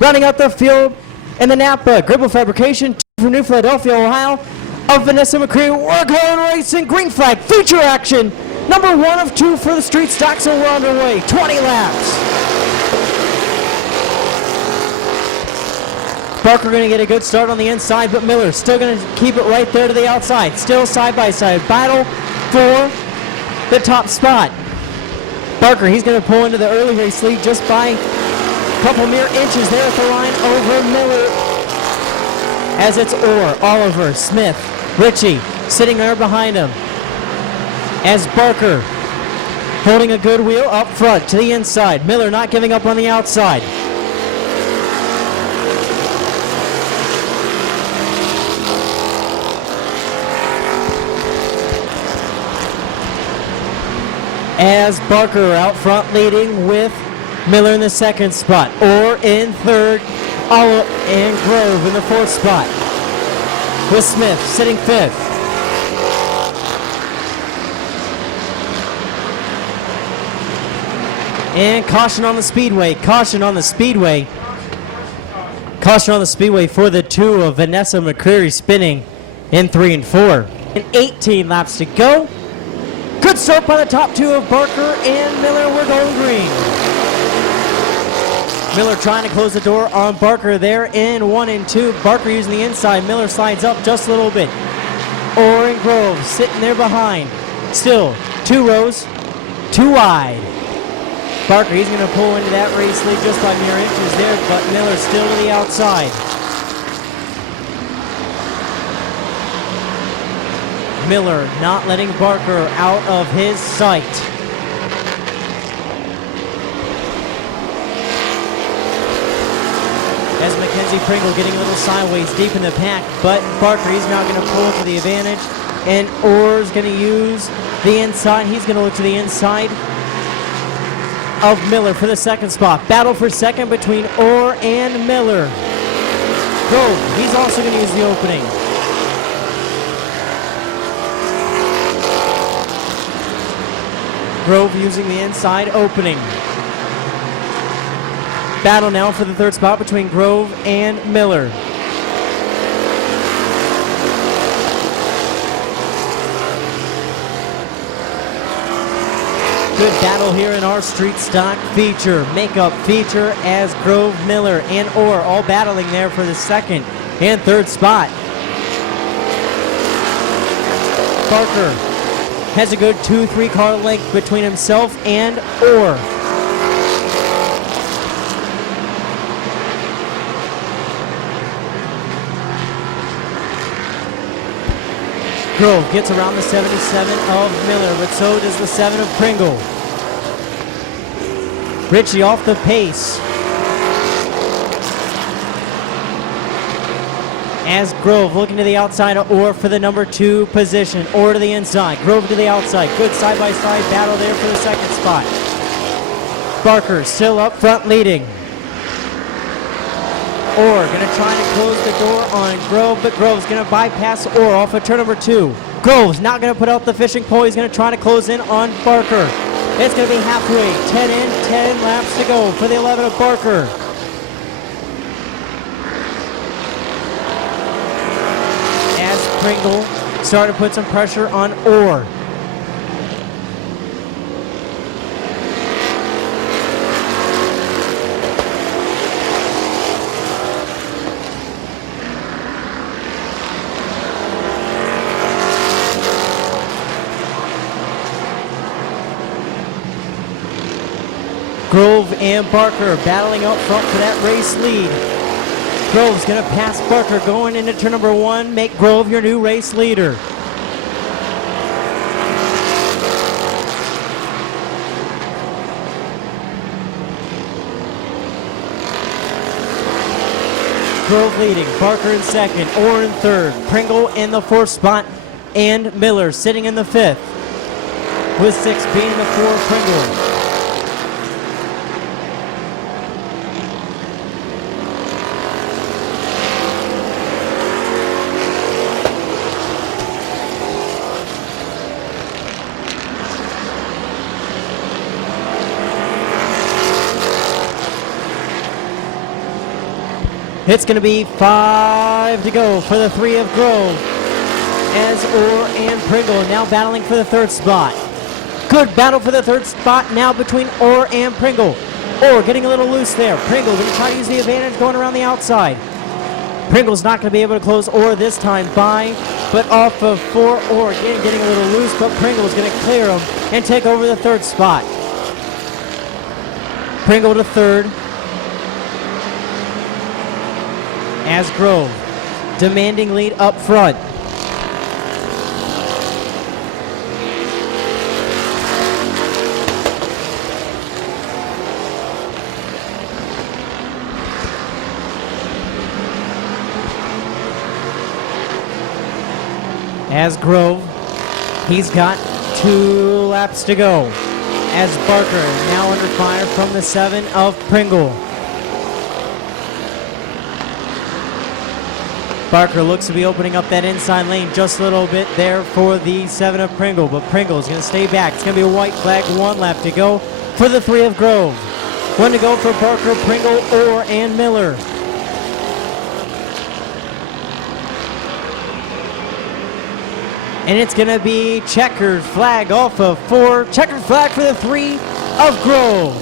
Rounding out the field in the Napa Gribble Fabrication from New Philadelphia, Ohio, of Vanessa McCreary. We're going racing. Green flag feature action. Number 1 of 2 for the street stock, so we're underway. 20 laps. Barker going to get a good start on the inside, but Miller still going to keep it right there to the outside. Still side-by-side battle for the top spot. Barker, he's going to pull into the early race lead just by a couple mere inches there at the line over Miller. As it's Orr, Oliver, Smith, Ritchie sitting there behind him. As Barker holding a good wheel up front to the inside. Miller not giving up on the outside. As Barker out front leading with Miller in the second spot. Orr in third, and Grove in the fourth spot. With Smith sitting fifth. And caution on the speedway. Caution on the speedway. Caution on the speedway for the 2 of Vanessa McCreary spinning in 3 and 4. And 18 laps to go. Good start by the top 2 of Barker and Miller. We're going green. Miller trying to close the door on Barker there in 1 and 2. Barker using the inside. Miller slides up just a little bit. Orr and Grove sitting there behind. Still 2 rows, 2 wide. Barker, he's going to pull into that race lead just by mere inches there, but Miller still to the outside. Miller not letting Barker out of his sight. As Mackenzie Pringle getting a little sideways deep in the pack, but Barker, he's now going to pull for the advantage, and Orr's going to use the inside. He's going to look to the inside of Miller for the second spot. Battle for second between Orr and Miller. Grove, he's also going to use the opening. Grove using the inside opening. Battle now for the third spot between Grove and Miller. Good battle here in our street stock feature, makeup feature, as Grove, Miller, and Orr all battling there for the second and third spot. Barker has a good 2-3 car length between himself and Orr. Grove gets around the 77 of Miller, but so does the 7 of Pringle. Ritchie off the pace. As Grove looking to the outside of Orr for the number 2 position. Orr to the inside, Grove to the outside. Good side-by-side battle there for the second spot. Barker still up front leading. Orr going to try to close the door on Grove, but Grove's going to bypass Orr off of turn number 2. Grove's not going to put out the fishing pole. He's going to try to close in on Barker. It's going to be halfway. 10 in, 10 laps to go for the 11 of Barker. As Pringle starting to put some pressure on Orr. Grove and Barker battling up front for that race lead. Grove's going to pass Barker going into turn number 1. Make Grove your new race leader. Grove leading, Barker in second, Orr in third, Pringle in the fourth spot, and Miller sitting in the fifth, with 6 being the 4 Pringle. It's going to be 5 to go for the 3 of Grove, as Orr and Pringle now battling for the 3rd spot. Good battle for the 3rd spot now between Orr and Pringle. Orr getting a little loose there. Pringle going to try to use the advantage going around the outside. Pringle's not going to be able to close Orr this time by, but off of 4. Orr again getting a little loose, but Pringle's going to clear him and take over the 3rd spot. Pringle to 3rd. As Grove demanding lead up front. As Grove, he's got 2 laps to go. As Barker now under fire from the 7 of Pringle. Barker looks to be opening up that inside lane just a little bit there for the 7 of Pringle, but Pringle is going to stay back. It's going to be a white flag, 1 lap to go for the 3 of Grove. 1 to go for Barker, Pringle, Orr, and Miller. And it's going to be checkered flag off of 4. Checkered flag for the 3 of Grove.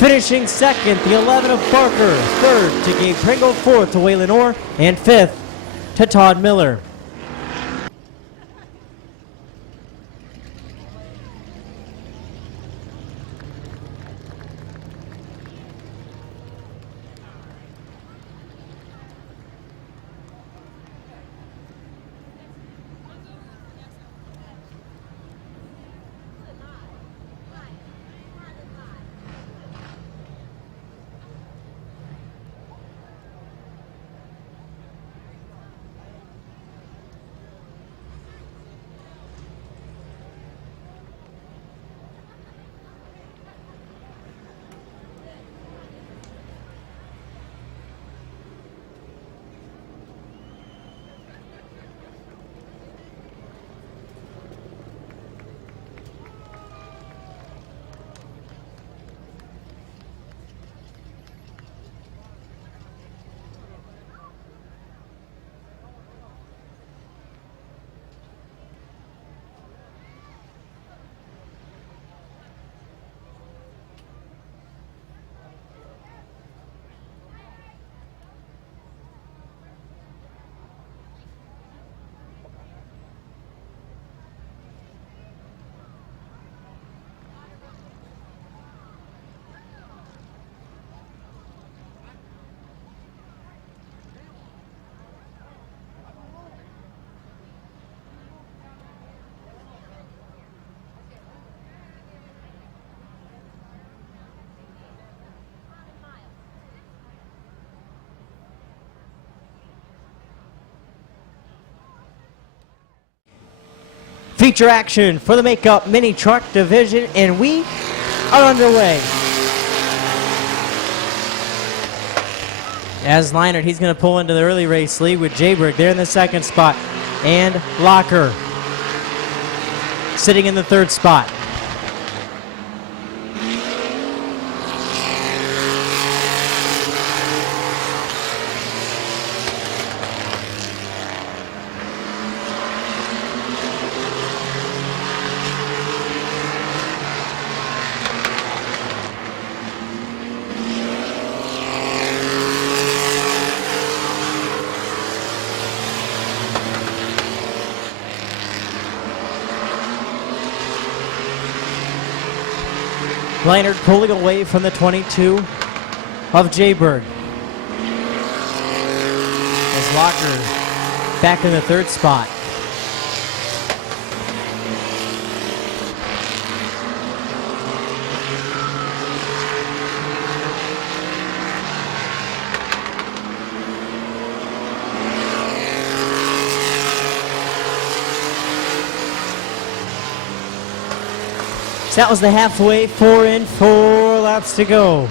Finishing 2nd, the 11 of Barker. 3rd to Gabe Pringle. 4th to Waylon Orr. And 5th to Todd Miller. Feature action for the makeup mini truck division, and we are underway. As Leinert, he's going to pull into the early race lead with Jayberg there in the 2nd spot, and Locker sitting in the 3rd spot. Leinert pulling away from the 22 of Jayberg. As Locker back in the 3rd spot. So that was the halfway, 4 in, 4 laps to go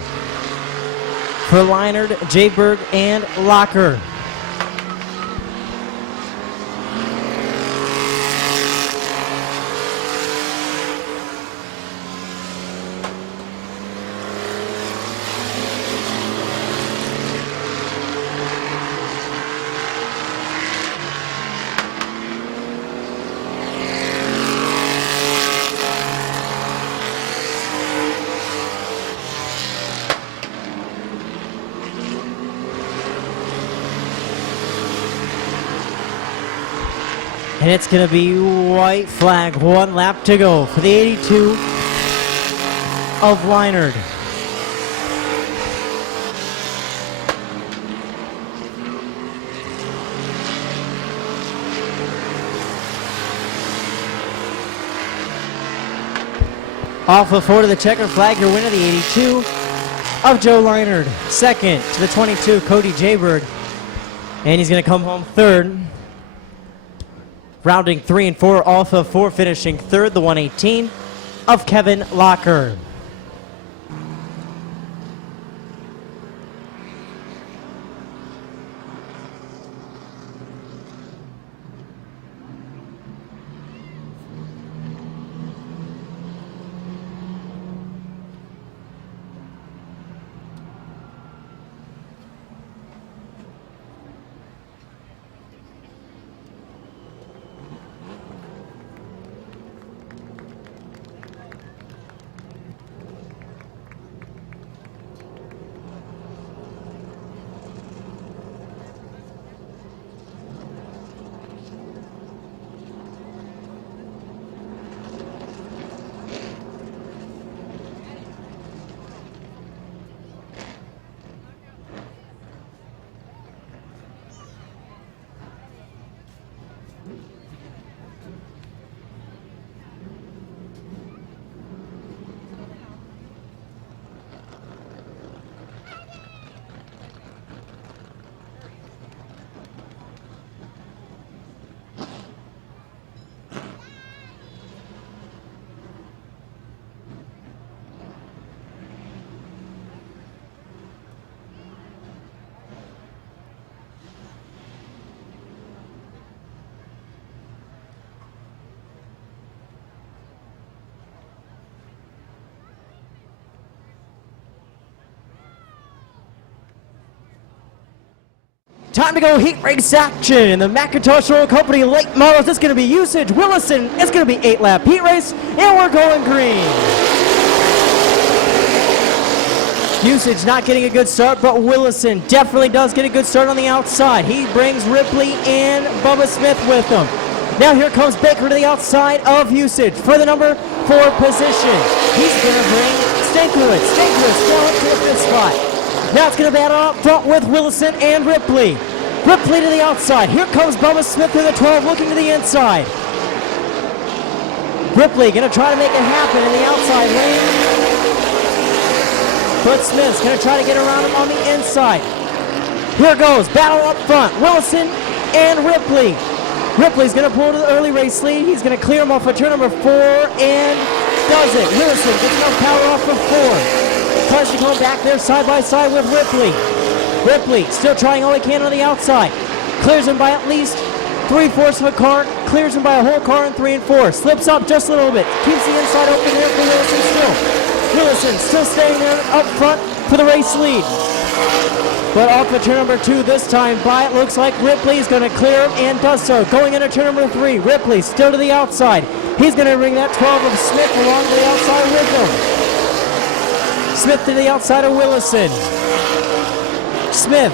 for Leinert, Jayberg, and Locker. And it's going to be white flag. 1 lap to go for the 82 of Leinard. Off of 4 to the checker flag, your winner, the 82 of Joe Leinard. Second to the 22, Cody Jaybird. And he's going to come home third. Rounding 3 and 4, off of 4, finishing third, the 118 of Kevin Locker. Time to go heat race action in the Macintosh Oil Company late models. It's going to be Usage, Willison. It's going to be 8-lap heat race, and we're going green. Usage not getting a good start, but Willison definitely does get a good start on the outside. He brings Ripley and Bubba Smith with him. Now here comes Baker to the outside of Usage for the number 4 position. He's going to bring Stankiewicz. Stankiewicz down to the 5th spot. Now it's going to battle up front with Willison and Ripley. Ripley to the outside. Here comes Bubba Smith to the 12, looking to the inside. Ripley going to try to make it happen in the outside lane. But Smith's going to try to get around him on the inside. Here goes, battle up front. Willison and Ripley. Ripley's going to pull to the early race lead. He's going to clear him off of turn number 4 and does it. Willison gets enough power off of 4. Tries to come back there side by side with Ripley. Ripley still trying all he can on the outside. Clears him by at least 3/4 of a car. Clears him by a whole car in 3 and 4. Slips up just a little bit. Keeps the inside open there for Willison still. Willison still staying there up front for the race lead. But off of turn number 2 this time by it looks like Ripley's going to clear him and does so. Going into turn number 3, Ripley still to the outside. He's going to bring that 12 of Smith along to the outside with him. Smith to the outside of Willison. Smith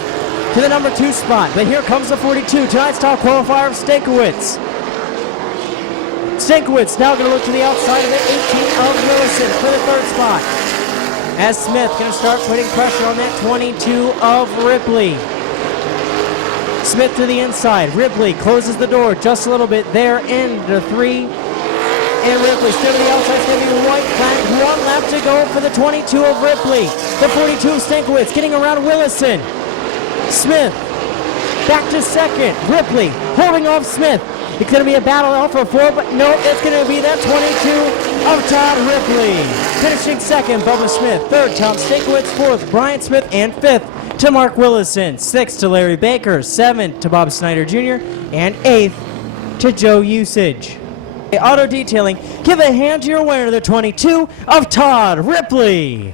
to the number 2 spot. But here comes the 42. Tonight's top qualifier of Stankiewicz. Stankiewicz now going to look to the outside of the 18 of Willison for the 3rd spot. As Smith going to start putting pressure on that 22 of Ripley. Smith to the inside. Ripley closes the door just a little bit there into 3. And Ripley still to the outside. It's going to be white flag. 1 lap to go for the 22 of Ripley. The 42 of Stankiewicz getting around Willison. Smith back to second. Ripley holding off Smith. It's going to be a battle off for 4, but no, it's going to be that 22 of Todd Ripley. Finishing second, Bubba Smith. 3rd, Tom Stankiewicz. 4th, Brian Smith. And 5th to Mark Willison. 6th to Larry Baker. 7th to Bob Snyder Jr. And 8th to Joe Usage. Auto Detailing, give a hand to your winner, the 22 of Todd Ripley.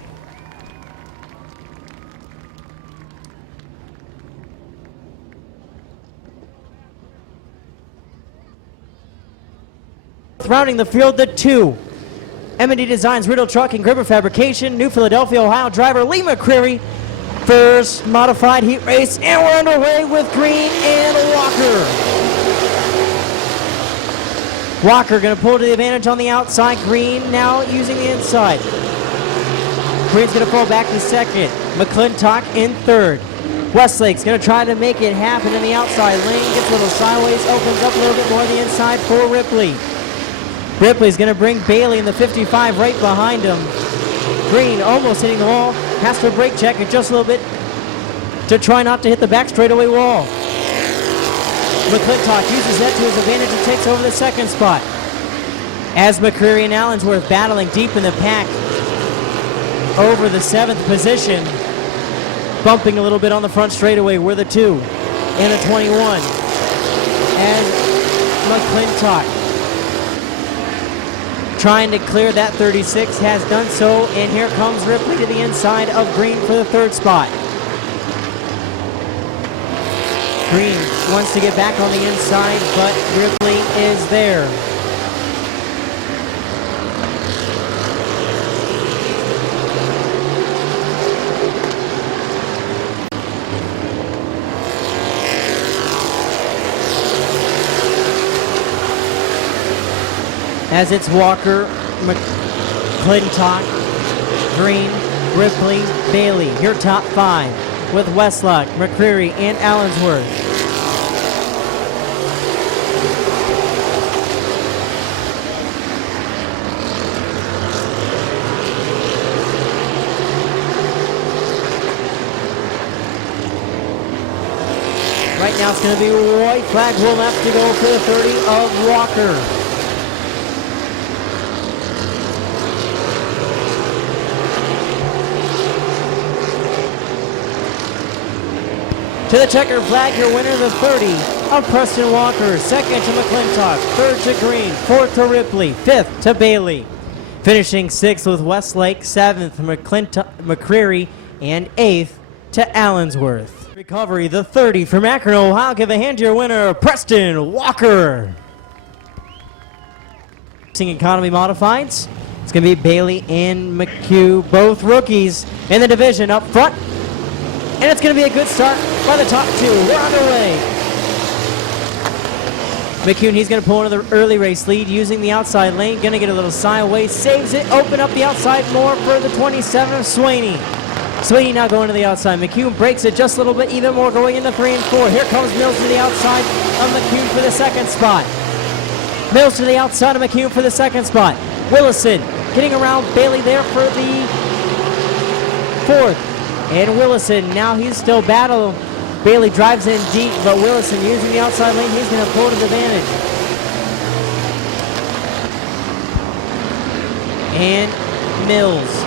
Rounding the field, the 2. M&D Designs, Riddle Truck and Gripper Fabrication, New Philadelphia, Ohio driver Lee McCreary. First modified heat race, and we're underway with Green and Walker. Walker going to pull to the advantage on the outside. Green now using the inside. Green's going to fall back to second. McClintock in third. Westlake's going to try to make it happen in the outside lane. Gets a little sideways, opens up a little bit more on the inside for Ripley. Ripley's going to bring Bailey in the 55 right behind him. Green almost hitting the wall. Has to brake check it just a little bit to try not to hit the back straightaway wall. McClintock uses that to his advantage and takes over the second spot. As McCreary and Allensworth battling deep in the pack over the 7th position. Bumping a little bit on the front straightaway. We're the 2 and a 21. And McClintock trying to clear that 36, has done so, and here comes Ripley to the inside of Green for the 3rd spot. Green wants to get back on the inside, but Ripley is there. As it's Walker, McClintock, Green, Ripley, Bailey. Your top 5 with Westlock, McCreary, and Allensworth. Right now it's going to be white flag will have to go for the 30 of Walker. To the checkered flag, your winner, the 30 of Preston Walker. 2nd to McClintock, 3rd to Green, 4th to Ripley, 5th to Bailey. Finishing 6th with Westlake, 7th McCreary, and 8th to Allensworth. Recovery, the 30 from Akron, Ohio. Give a hand to your winner, Preston Walker. Economy modifieds. It's going to be Bailey and McHugh, both rookies in the division up front. And it's going to be a good start by the top 2. We're underway. McCune, he's going to pull into the early race lead using the outside lane. Going to get a little sideways. Saves it. Open up the outside more for the 27 of Swaney. Swaney now going to the outside. McCune breaks it just a little bit, even more going into 3 and 4. Here comes Mills to the outside of McCune for the 2nd spot. Mills to the outside of McCune for the 2nd spot. Willison getting around Bailey there for the 4th. And Willison, now he's still battling. Bailey drives in deep, but Willison using the outside lane, he's going to pull to the advantage. And Mills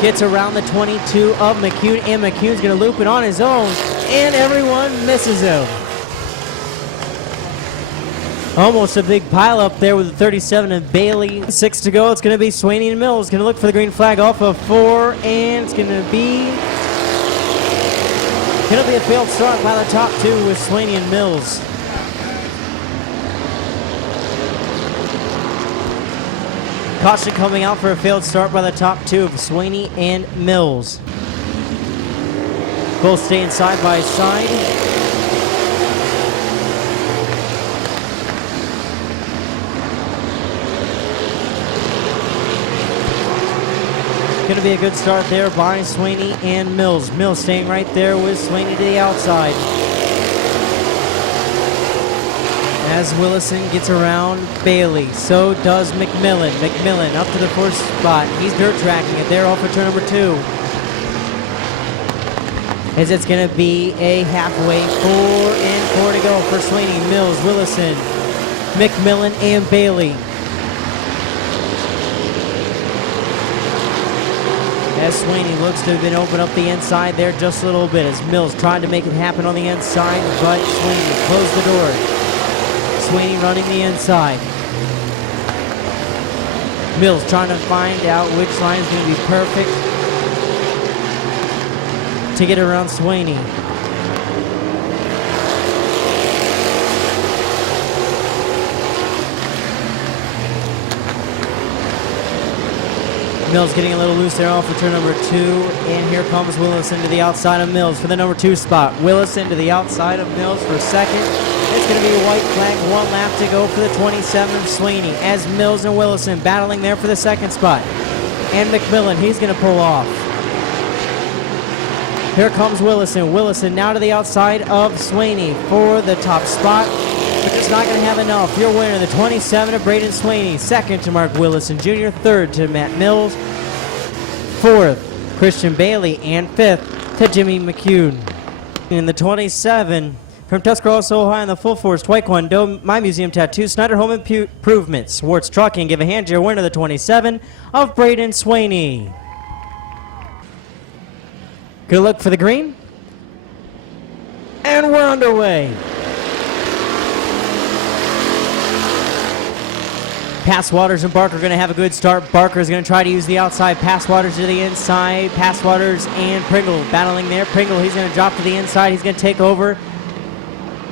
gets around the 22 of McCune, and McCune's going to loop it on his own, and everyone misses him. Almost a big pile up there with the 37 and Bailey. 6 to go. It's going to be Swaney and Mills. Going to look for the green flag off of 4, and it's going to be a failed start by the top 2 with Swaney and Mills. Caution coming out for a failed start by the top 2 of Swaney and Mills. Both staying side by side. Going to be a good start there by Swaney and Mills. Mills staying right there with Swaney to the outside. As Willison gets around Bailey, so does McMillan. McMillan up to the 4th spot. He's dirt tracking it there off of turn number 2. As it's going to be a halfway 4 and 4 to go for Swaney, Mills, Willison, McMillan, and Bailey. As Swaney looks to have been open up the inside there just a little bit as Mills tried to make it happen on the inside, but Swaney closed the door. Swaney running the inside. Mills trying to find out which line is going to be perfect to get around Swaney. Mills getting a little loose there off for turn number 2, and here comes Willison to the outside of Mills for the number 2 spot. Willison to the outside of Mills for 2nd. It's going to be a white flag, 1 lap to go for the 27 of Sweeney, as Mills and Willison battling there for the second spot. And McMillan, he's going to pull off. Here comes Willison. Willison now to the outside of Sweeney for the top spot, but it's not going to have enough. Your winner, the 27 of Braden Sweeney. Second to Mark Willison Jr., third to Matt Mills, fourth Christian Bailey, and fifth to Jimmy McCune. In the 27 from Tuscaloosa, Ohio, in the full force Taekwondo, My Museum Tattoo, Snyder Home Improvement, Swartz Trucking, give a hand to your winner, the 27 of Braden Sweeney. Good look for the green. And we're underway. Passwaters and Barker are going to have a good start. Barker is going to try to use the outside. Passwaters to the inside. Passwaters and Pringle battling there. Pringle, he's going to drop to the inside. He's going to take over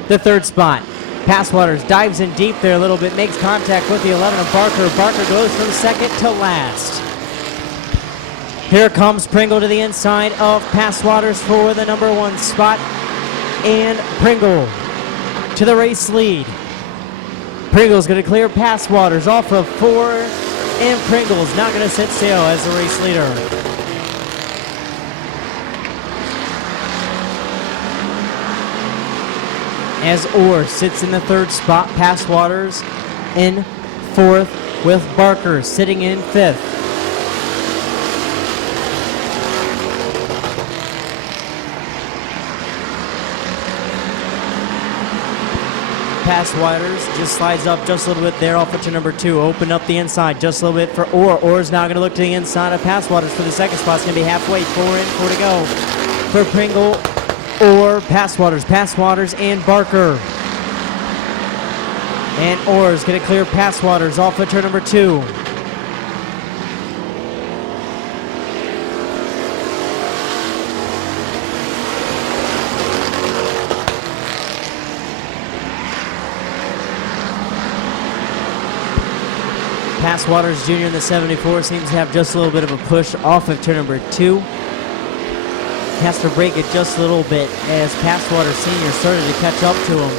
the third spot. Passwaters dives in deep there a little bit, makes contact with the 11 of Barker. Barker goes from second to last. Here comes Pringle to the inside of Passwaters for the number 1 spot. And Pringle to the race lead. Pringle's going to clear Passwaters off of 4, and Pringle's not going to set sail as the race leader. As Orr sits in the third spot, Passwaters in fourth, with Barker sitting in fifth. Passwaters just slides up just a little bit there off of turn number 2. Open up the inside just a little bit for Orr. Orr's now going to look to the inside of Passwaters for the second spot. It's going to be halfway. 4 in, 4 to go for Pringle, Orr, Passwaters, and Barker. And Orr's going to clear Passwaters off of turn number 2. Passwaters Jr. in the 74 seems to have just a little bit of a push off of turn number 2. Has to break it just a little bit as Passwaters Sr. started to catch up to him.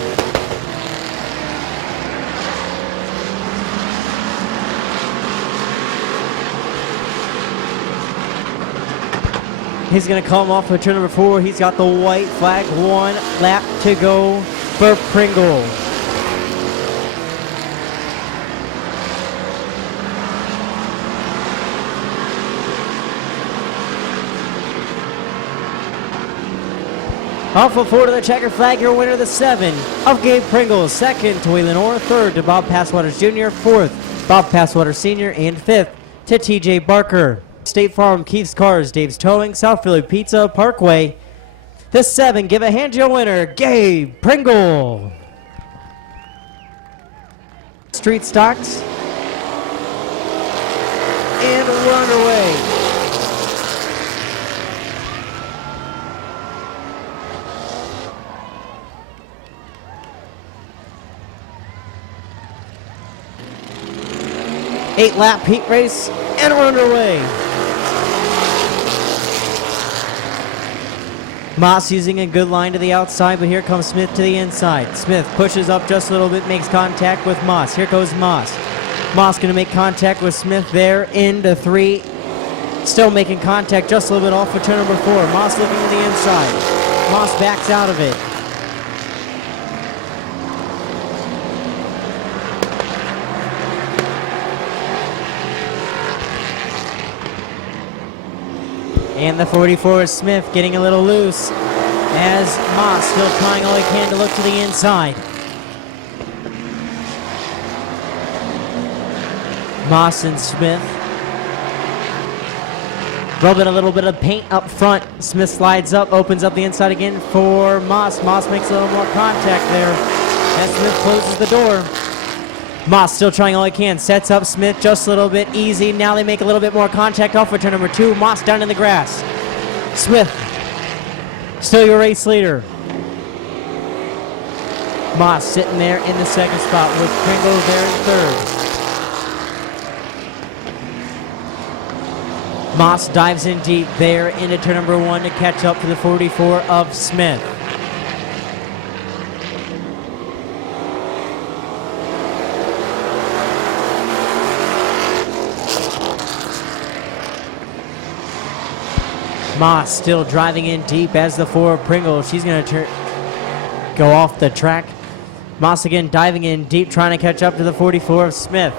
He's going to come off of turn number 4. He's got the white flag. 1 lap to go for Pringle. Off of 4 to the checker flag, your winner, the 7 of Gabe Pringle. Second to Waylon Orr. Third to Bob Passwaters Jr. Fourth, Bob Passwaters Sr. And fifth to TJ Barker. State Farm, Keith's Cars, Dave's Towing, South Philly Pizza, Parkway. The 7, give a hand to your winner, Gabe Pringle. Street Stocks. And we're underway. Eight-lap heat race, and we're underway. Moss using a good line to the outside, but here comes Smith to the inside. Smith pushes up just a little bit, makes contact with Moss. Here goes Moss. Moss going to make contact with Smith there into 3. Still making contact just a little bit off of turn number 4. Moss looking to the inside. Moss backs out of it. And the 44 is Smith getting a little loose as Moss still trying all he can to look to the inside. Moss and Smith rubbing a little bit of paint up front. Smith slides up, opens up the inside again for Moss. Moss makes a little more contact there as Smith closes the door. Moss still trying all he can, sets up Smith just a little bit easy. Now they make a little bit more contact off for turn number 2. Moss down in the grass. Smith, still your race leader. Moss sitting there in the second spot with Pringle there in third. Moss dives in deep there into turn number 1 to catch up to the 44 of Smith. Moss still driving in deep as the 4 of Pringle. She's going to go off the track. Moss again diving in deep, trying to catch up to the 44 of Smith.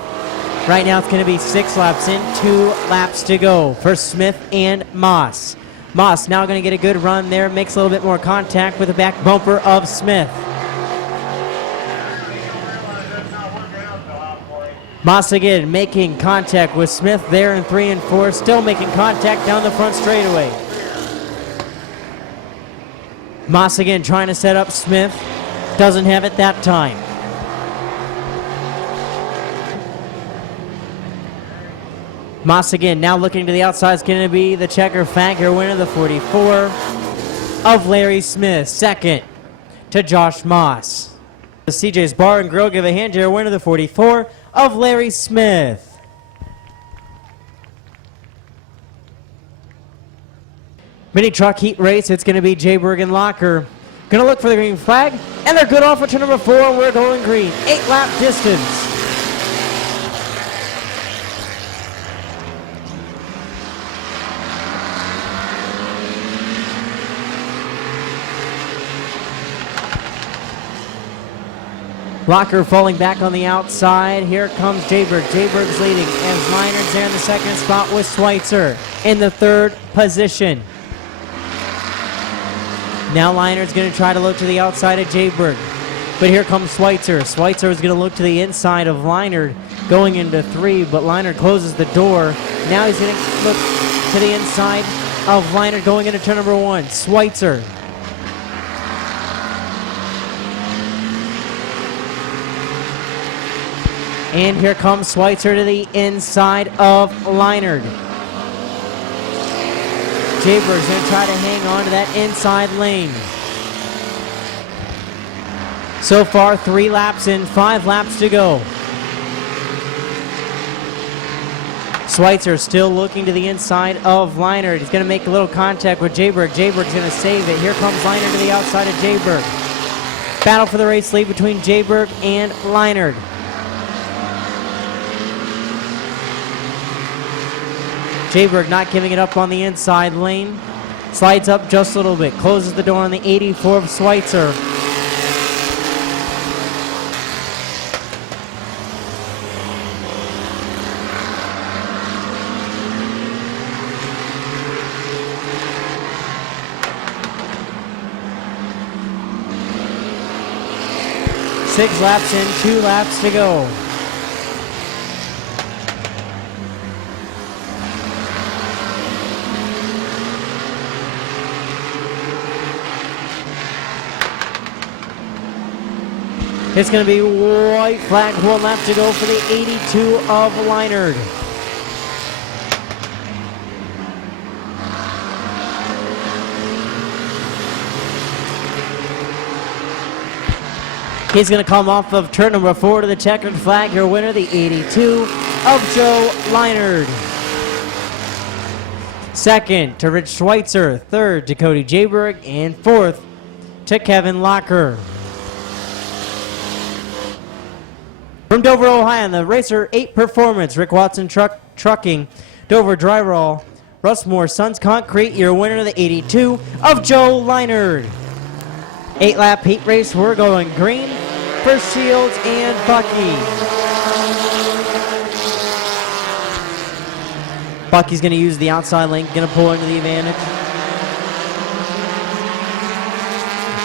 Right now it's going to be 6 laps in, 2 laps to go for Smith and Moss. Moss now going to get a good run there, makes a little bit more contact with the back bumper of Smith. Moss again making contact with Smith there in 3 and 4, still making contact down the front straightaway. Moss again trying to set up Smith, doesn't have it that time. Moss again now looking to the outside is going to be the checker flag, your winner, the 44 of Larry Smith. Second to Josh Moss. The CJ's Bar and Grill give a hand to your winner, the 44 of Larry Smith. Mini truck heat race, it's going to be Jayberg and Locker. Going to look for the green flag, and they're good off for turn number 4, and we're going green. 8 lap distance. Locker falling back on the outside. Here comes Jayberg. Jayberg's leading as Minard's there in the second spot with Schweitzer in the 3rd position. Now Leinard's going to try to look to the outside of Jayberg. But here comes Schweitzer. Schweitzer is going to look to the inside of Leinard going into 3, but Leinard closes the door. Now he's going to look to the inside of Leinard going into turn number 1. Schweitzer. And here comes Schweitzer to the inside of Leinard. Jayberg's going to try to hang on to that inside lane. So far, 3 laps in, 5 laps to go. Schweitzer still looking to the inside of Leinard. He's going to make a little contact with Jayberg. Jayberg's going to save it. Here comes Leinard to the outside of Jayberg. Battle for the race lead between Jayberg and Leinard. Jayberg not giving it up on the inside lane. Slides up just a little bit. Closes the door on the 84 of Schweitzer. Six laps in, 2 laps to go. It's going to be white flag, 1 lap to go for the 82 of Leinard. He's going to come off of turn number 4 to the checkered flag. Your winner, the 82 of Joe Leinard. Second to Rich Schweitzer. Third to Cody Jayberg. And 4th to Kevin Locker. From Dover, Ohio, the Racer 8 Performance, Rick Watson Trucking, Dover Drywall, Russmore Sons Concrete, your winner, the 82 of Joe Leinard. 8-lap heat race, we're going green for Shields and Bucky. Bucky's going to use the outside lane, going to pull into the advantage.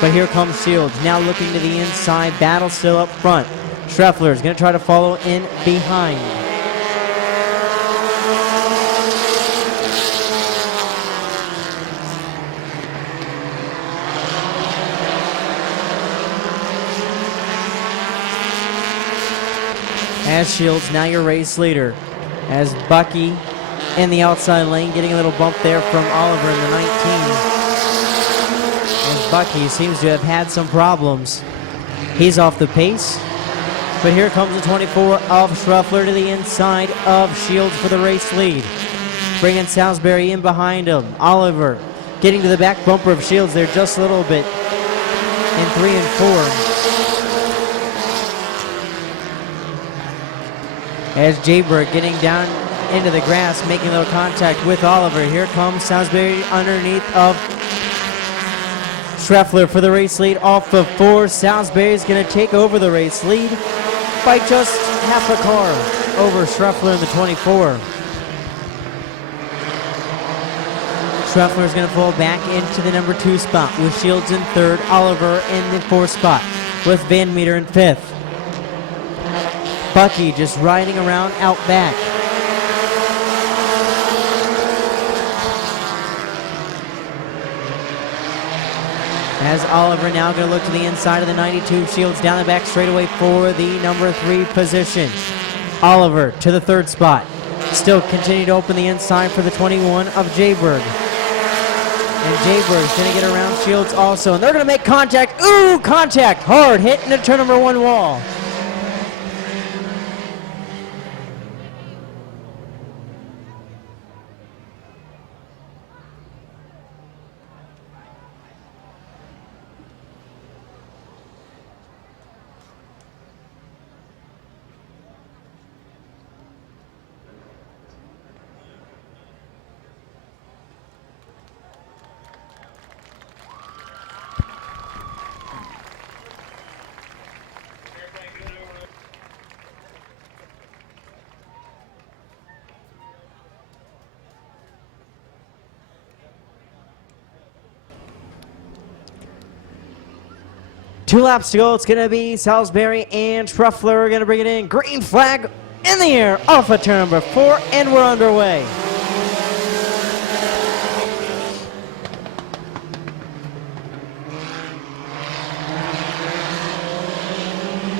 But here comes Shields, now looking to the inside, battle still up front. Schreffler is going to try to follow in behind. As Shields, now your race leader. As Bucky in the outside lane, getting a little bump there from Oliver in the 19. As Bucky seems to have had some problems. He's off the pace. But here comes the 24 of Schreffler to the inside of Shields for the race lead. Bringing Salisbury in behind him. Oliver getting to the back bumper of Shields there just a little bit in 3 and 4. As Jayberg getting down into the grass, making a little contact with Oliver. Here comes Salisbury underneath of Schreffler for the race lead off of 4. Salisbury is going to take over the race lead by just half a car over Schreffler in the 24. Schreffler is going to pull back into the number 2 spot with Shields in 3rd, Oliver in the 4th spot with Van Meter in 5th. Bucky just riding around out back. As Oliver now going to look to the inside of the 92, Shields down the back straightaway for the number 3 position. Oliver to the 3rd spot. Still continue to open the inside for the 21 of Jayberg. And Jayberg's going to get around Shields also. And they're going to make contact. Ooh, contact. Hard hit into turn number 1 wall. Two laps to go. It's going to be Salisbury and Schreffler are going to bring it in. Green flag in the air off of turn number 4, and we're underway.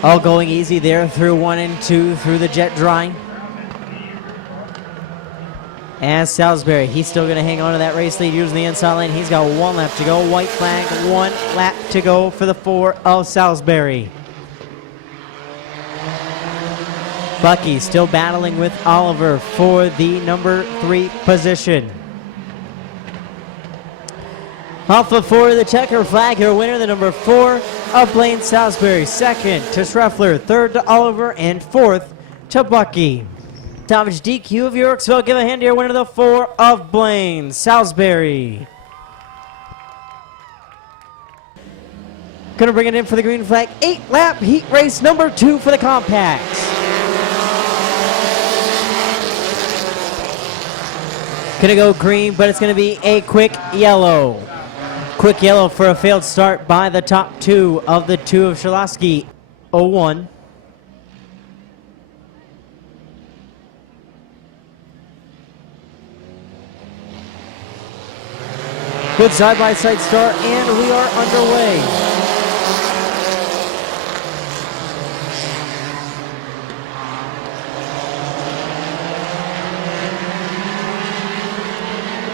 All going easy there through 1 and 2 through the jet dry. As Salisbury, he's still going to hang on to that race lead using the inside lane. He's got 1 lap to go. White flag, 1 lap to go for the 4 of Salisbury. Bucky still battling with Oliver for the number 3 position. Off of 4, the checker flag here, winner the number 4 of Blaine Salisbury. 2nd to Schreffler, 3rd to Oliver, and 4th to Bucky. Salvage DQ of Yorksville, give a hand here, winner the 4 of Blaine Salisbury. Gonna bring it in for the green flag. 8-lap heat race number 2 for the compacts. Gonna go green, but it's gonna be a quick yellow. Quick yellow for a failed start by the top 2 of the 2 of Shalaski. 01. Good side-by-side start, and we are underway.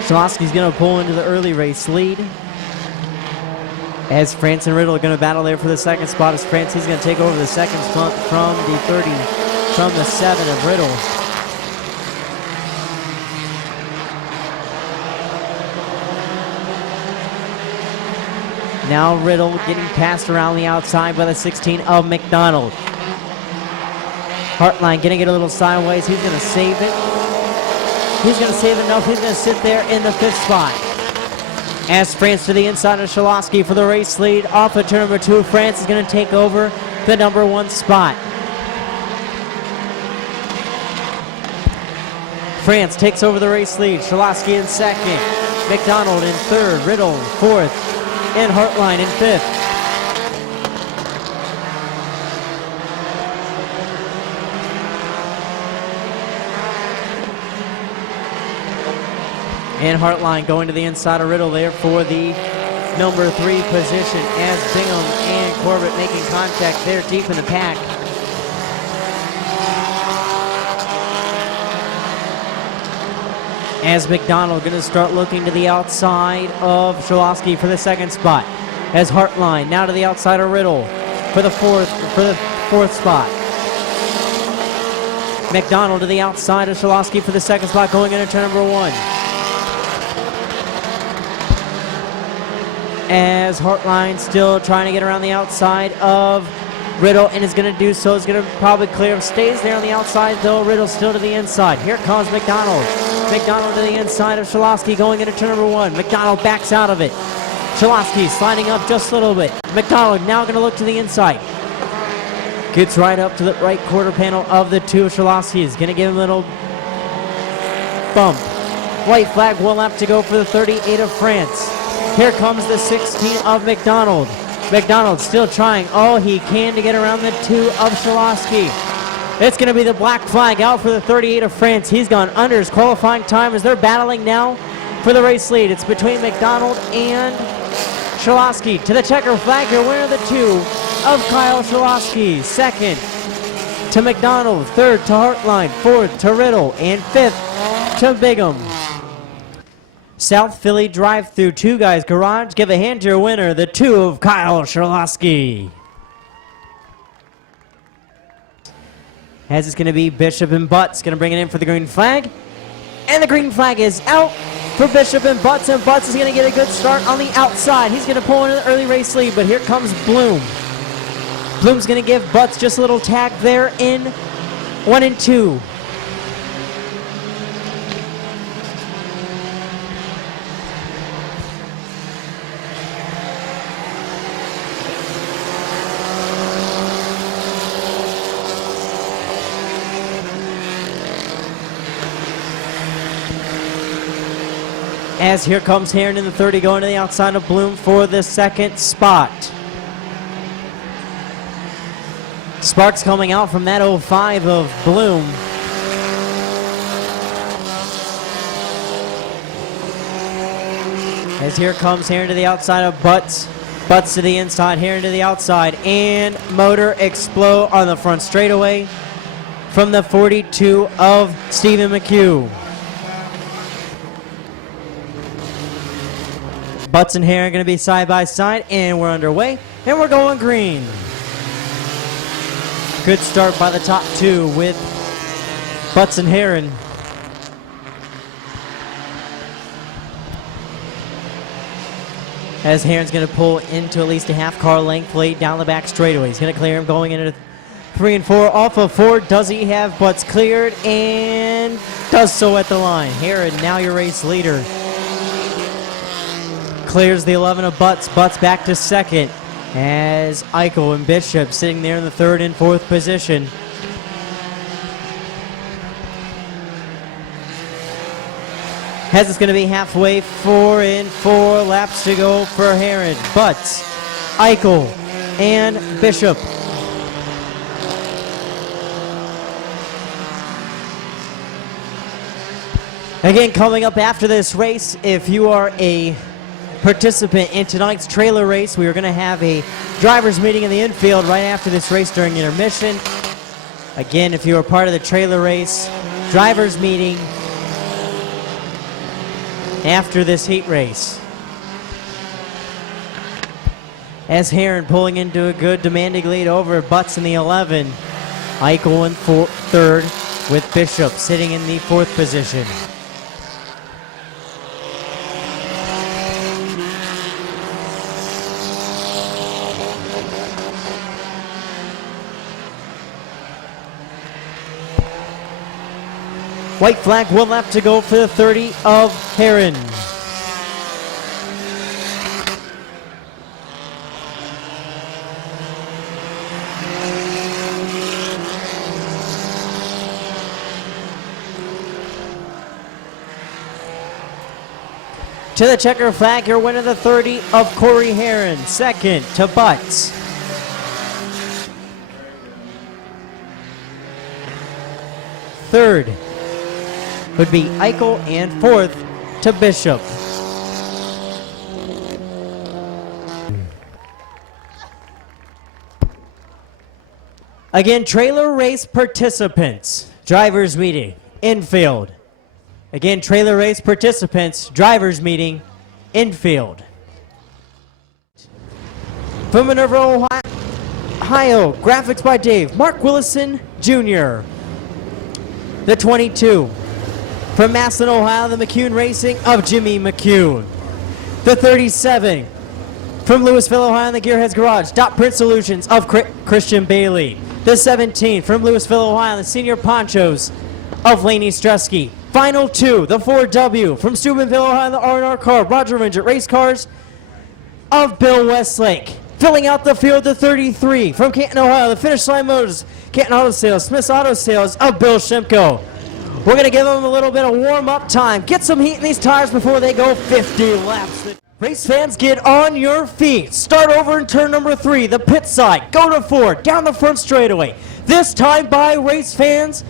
Shaloski's going to pull into the early race lead. As France and Riddle are going to battle there for the 2nd spot. As France, he's going to take over the 2nd spot from the 30, from the 7 of Riddle. Now Riddle getting passed around the outside by the 16 of McDonald. Hartline getting it a little sideways. He's going to save it. He's going to save enough. He's going to sit there in the 5th spot. As France to the inside of Shaloski for the race lead. Off of turn number 2, France is going to take over the number 1 spot. France takes over the race lead. Shaloski in 2nd. McDonald in 3rd. Riddle 4th. And Hartline in 5th. And Hartline going to the inside of Riddle there for the number 3 position as Bingham and Corbett making contact there deep in the pack. As McDonald going to start looking to the outside of Shaloski for the 2nd spot. As Hartline now to the outside of Riddle for the 4th spot. McDonald to the outside of Shaloski for the 2nd spot, going into turn number 1. As Hartline still trying to get around the outside of Riddle, and is going to do so. Is going to probably clear. Stays there on the outside, though. Riddle still to the inside. Here comes McDonald. McDonald to the inside of Shalosky going into turn number 1. McDonald backs out of it. Shalosky sliding up just a little bit. McDonald now going to look to the inside. Gets right up to the right quarter panel of the 2 of Shalosky. Is going to give him a little bump. White flag, 1 lap to go for the 38 of France. Here comes the 16 of McDonald. McDonald still trying all he can to get around the 2 of Shalosky. It's going to be the black flag out for the 38 of France. He's gone under his qualifying time as they're battling now for the race lead. It's between McDonald and Shalosky. To the checker flag, your winner, the 2 of Kyle Shalosky. Second to McDonald. Third to Hartline. Fourth to Riddle. And fifth to Bigham. South Philly drive-through 2 Guys Garage. Give a hand to your winner, the 2 of Kyle Shalosky. As it's going to be Bishop and Butts going to bring it in for the green flag. And the green flag is out for Bishop and Butts is going to get a good start on the outside. He's going to pull into the early race lead, but here comes Bloom. Bloom's going to give Butts just a little tag there in 1 and 2. As here comes Heron in the 30 going to the outside of Bloom for the second spot. Sparks coming out from that 05 of Bloom. As here comes Heron to the outside of Butts. Butts to the inside, Heron to the outside, and motor explode on the front straightaway from the 42 of Stephen McHugh. Butts and Heron are going to be side by side, and we're underway, and we're going green. Good start by the top 2 with Butts and Heron. As Heron's going to pull into at least a half car length late down the back straightaway. He's going to clear him going into 3 and 4 off of 4. Does he have Butts cleared? And does so at the line. Heron, now your race leader. Clears the 11 of Butts. Butts back to second as Eichel and Bishop sitting there in the 3rd and 4th position. As it's going to be halfway, 4 and 4 laps to go for Heron. Butts, Eichel, and Bishop. Again, coming up after this race, if you are a participant in tonight's trailer race, we are going to have a driver's meeting in the infield right after this race during intermission. Again, if you are part of the trailer race, driver's meeting after this heat race. As Heron pulling into a good demanding lead over Butts in the 11. Eichel in 3rd with Bishop sitting in the 4th position. White flag, 1 lap to go for the 30 of Heron. To the checker flag, your winner, the 30 of Corey Heron. Second to Butts. Third would be Eichel, and 4th to Bishop. Again, trailer race participants, drivers meeting, infield. Again, trailer race participants, drivers meeting, infield. From Minerva, Ohio, graphics by Dave, Mark Willison Jr. The 22. From Massillon, Ohio, the McCune Racing of Jimmy McCune. The 37. From Louisville, Ohio, in the Gearheads Garage, Dot Print Solutions of Christian Bailey. The 17 from Louisville, Ohio, the Senior Ponchos of Laney Stresky. Final 2, the 4W from Steubenville, Ohio, the R&R Car, Roger Ridgett Race Cars of Bill Westlake. Filling out the field, the 33 from Canton, Ohio, the Finish Line Motors, Canton Auto Sales, Smith's Auto Sales of Bill Shimko. We're going to give them a little bit of warm-up time. Get some heat in these tires before they go 50 laps. Race fans, get on your feet. Start over in turn number 3, the pit side. Go to 4, down the front straightaway. This time by race fans,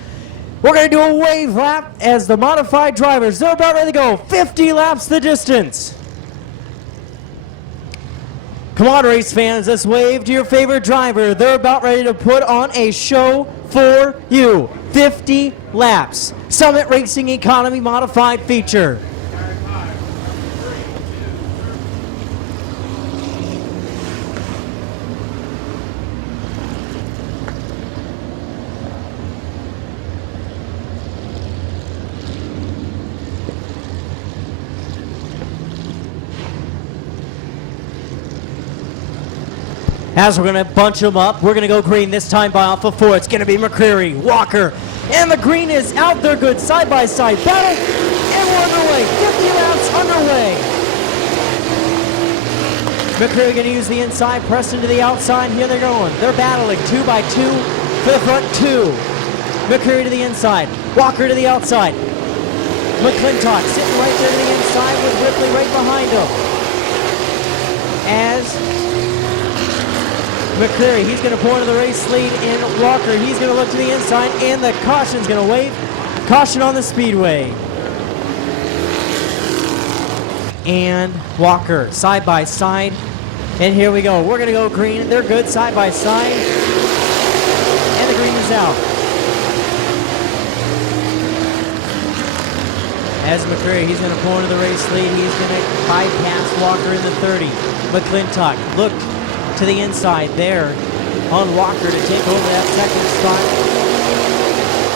we're going to do a wave lap as the modified drivers, they're about ready to go 50 laps the distance. Come on, race fans, let's wave to your favorite driver. They're about ready to put on a show for you. 50 laps. Summit Racing Economy Modified feature. As we're going to bunch them up, we're going to go green this time by off of 4. It's going to be McCreary, Walker, and the green is out there good side-by-side battle, and we're underway. 50 laps underway. McCreary going to use the inside, press into the outside, here they're going. They're battling 2 by 2 for the front 2. McCreary to the inside, Walker to the outside. McClintock sitting right there to the inside with Ripley right behind him. As McCreary, he's going to pour into the race lead, and Walker, he's going to look to the inside, and the caution's going to wave. Caution on the speedway. And Walker, side by side, and here we go. We're going to go green. They're good side by side, and the green is out. As McCreary, he's going to pour into the race lead. He's going to bypass Walker in the 30. McClintock looked to the inside there on Walker to take over that second spot.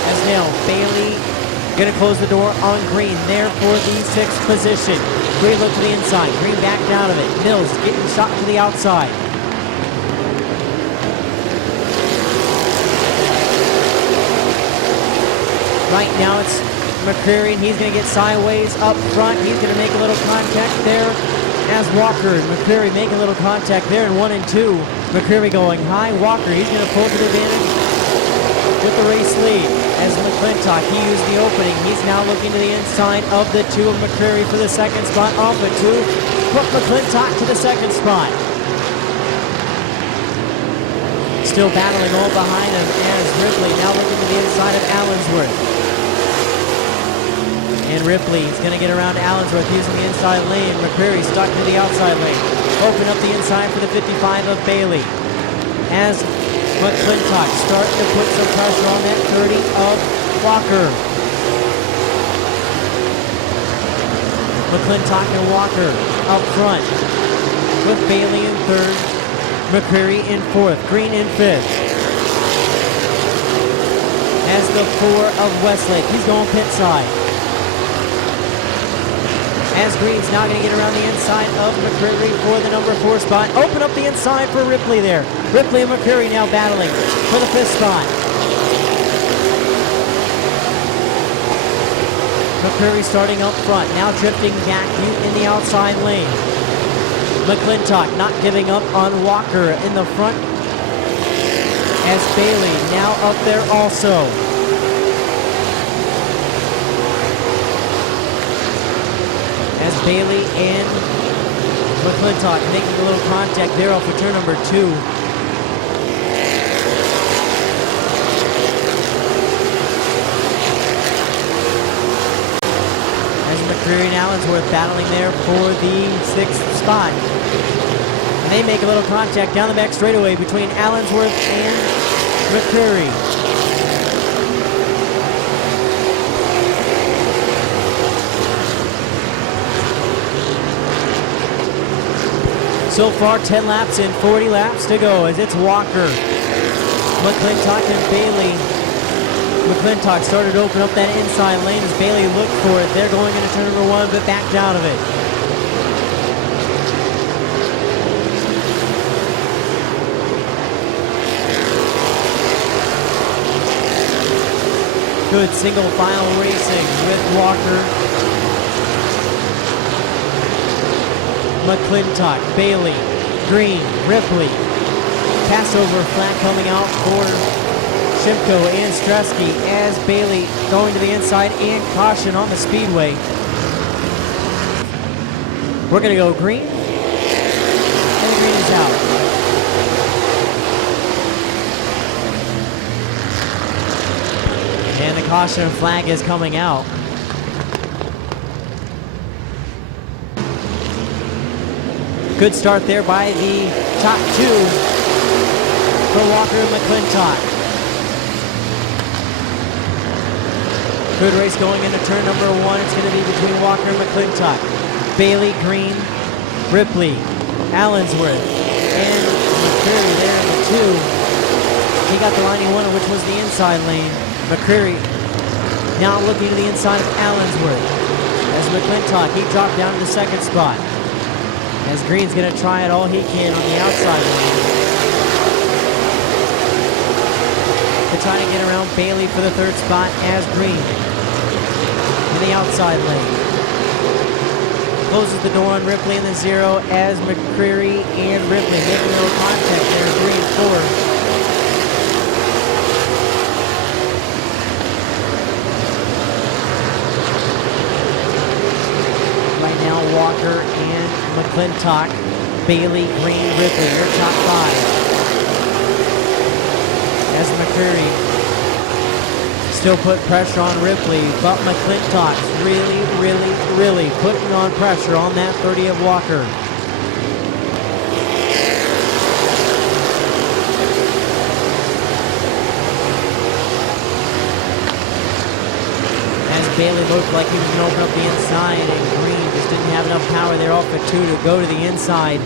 As now Bailey going to close the door on Green there for the 6th position. Green look to the inside. Green backed out of it. Mills getting shot to the outside. Right now it's McCreary, and he's going to get sideways up front. He's going to make a little contact there as Walker and McCreary make a little contact there in 1 and 2. McCreary going high. Walker, he's going to pull to the advantage with the race lead. As McClintock, he used the opening. He's now looking to the inside of the 2 of McCreary for the 2nd spot. Off of 2, put McClintock to the 2nd spot. Still battling all behind him as Ripley now looking to the inside of Allensworth. And Ripley is going to get around to Allensworth using the inside lane. McCreary stuck to the outside lane. Open up the inside for the 55 of Bailey. As McClintock starting to put some pressure on that 30 of Walker. McClintock and Walker up front with Bailey in 3rd, McCreary in 4th, Green in 5th. As the 4 of Westlake, he's going pit side. As Green's now going to get around the inside of McCreary for the number 4 spot. Open up the inside for Ripley there. Ripley and McCreary now battling for the 5th spot. McCreary starting up front, now drifting back in the outside lane. McClintock not giving up on Walker in the front. As Bailey now up there also. As Bailey and McClintock making a little contact there off of turn number 2. As McCreary and Allensworth battling there for the 6th spot. And they make a little contact down the back straightaway between Allensworth and McCreary. So far, 10 laps in, 40 laps to go as it's Walker, McClintock, and Bailey. McClintock started to open up that inside lane as Bailey looked for it. They're going into turn number 1, but backed out of it. Good single file racing with Walker, McClintock, Bailey, Green, Ripley. Passover flat coming out for Shimko and Stresky as Bailey going to the inside and caution on the speedway. We're going to go green, and the green is out. And the caution flag is coming out. Good start there by the top two for Walker and McClintock. Good race going into turn number one. It's going to be between Walker and McClintock. Bailey, Green, Ripley, Allensworth, and McCreary there in the two. He got the line he wanted, which was the inside lane. McCreary now looking to the inside of Allensworth. As McClintock, he dropped down to the second spot. As Green's going to try it all he can on the outside lane to try to get around Bailey for the third spot as Green in the outside lane. Closes the door on Ripley in the zero as McCreary and Ripley making a little contact there, 3 and 4. Walker and McClintock, Bailey, Green, Ripley, your top five. As McCreary still put pressure on Ripley, but McClintock's really putting on pressure on that 30 of Walker. Bailey looked like he was going to open up the inside, and Green just didn't have enough power there off the two to go to the inside.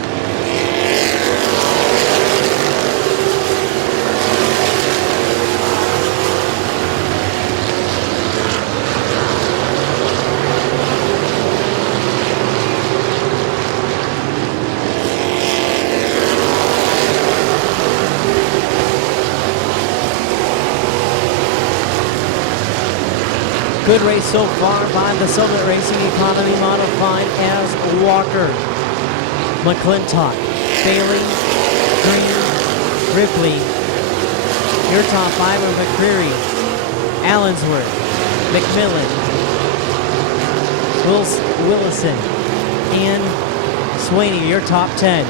Good race so far by the Summit Racing Economy Modified as Walker, McClintock, Bailey, Green, Ripley. Your top five are McCreary, Allensworth, McMillan, Willison, and Swaney, your top 10.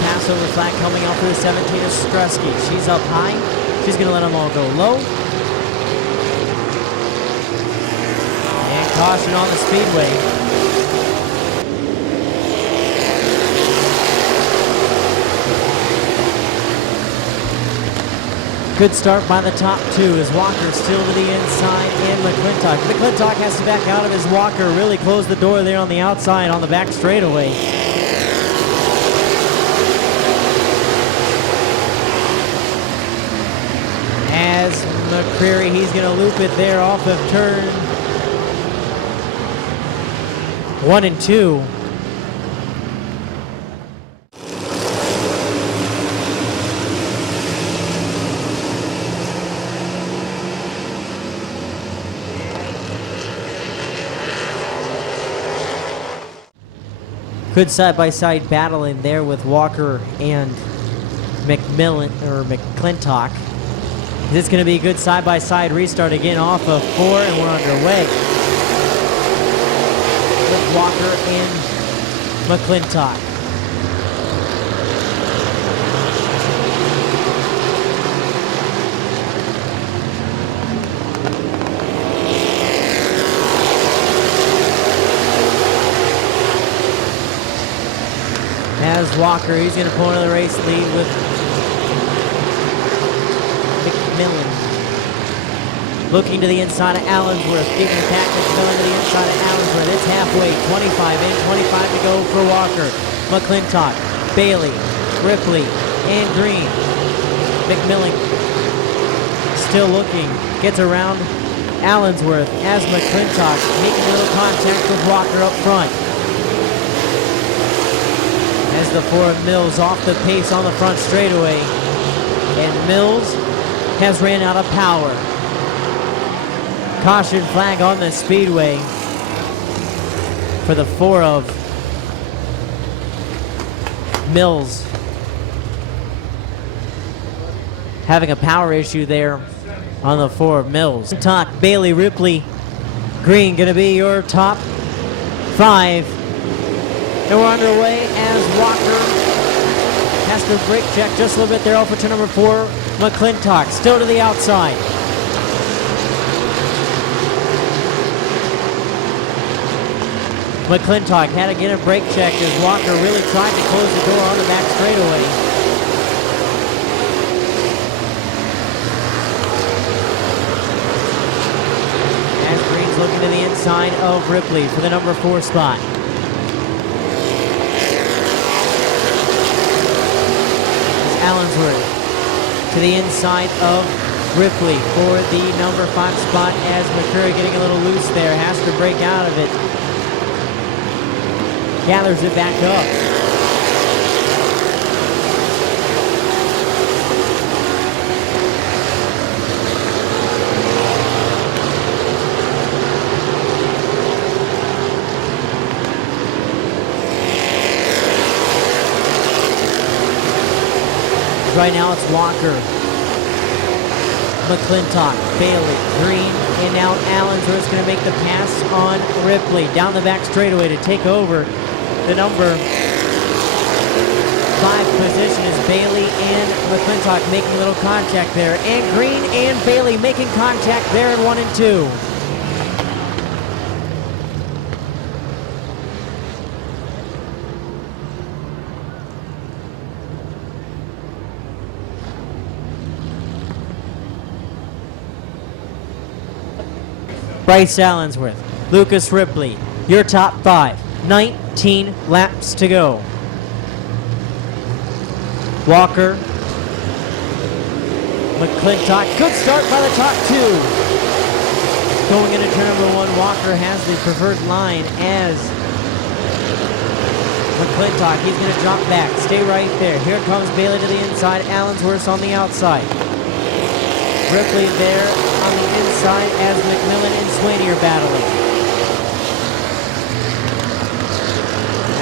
Passover flag coming out for the 17 is Stresky. She's up high. She's going to let them all go low. And caution on the speedway. Good start by the top two as Walker still to the inside and McClintock. McClintock has to back out of his Walker. Really closed the door there on the outside on the back straightaway. As McCreary, he's going to loop it there off of turn 1 and 2. Good side-by-side battle in there with Walker and McMillan or McClintock. This is going to be a good side-by-side restart again off of 4, and we're underway. With Walker and McClintock. As Walker, he's going to pull another race lead with McMillan. Looking to the inside of Allensworth, giving back McMillan to the inside of Allensworth. It's halfway, 25 in, 25 to go for Walker. McClintock, Bailey, Ripley, and Green. McMillan still looking, gets around Allensworth as McClintock making a little contact with Walker up front. As the four of Mills off the pace on the front straightaway. And Mills has ran out of power. Caution flag on the speedway for the four of Mills. Having a power issue there on the four of Mills. Talk, Bailey, Ripley, Green gonna be your top five. And we're underway as Walker has to brake check just a little bit there off for turn number 4. McClintock still to the outside. McClintock had to get a brake check as Walker really tried to close the door on the back straightaway. Looking to the inside of Ripley for the number 4 spot. Allensworth to the inside of Ripley for the number 5 spot as McCurry getting a little loose there. Has to break out of it. Gathers it back up. Right now it's Walker, McClintock, Bailey, Green, and now Allensworth is going to make the pass on Ripley. Down the back straightaway to take over the number 5 position is Bailey and McClintock making a little contact there. And Green and Bailey making contact there in 1 and 2. Bryce Allensworth, Lucas Ripley, your top 5. 19 laps to go. Walker, McClintock, good start by the top 2. Going into turn number 1, Walker has the preferred line as McClintock. He's going to drop back, stay right there. Here comes Bailey to the inside, Allensworth on the outside. Ripley there on the inside as McMillan and Swaney are battling.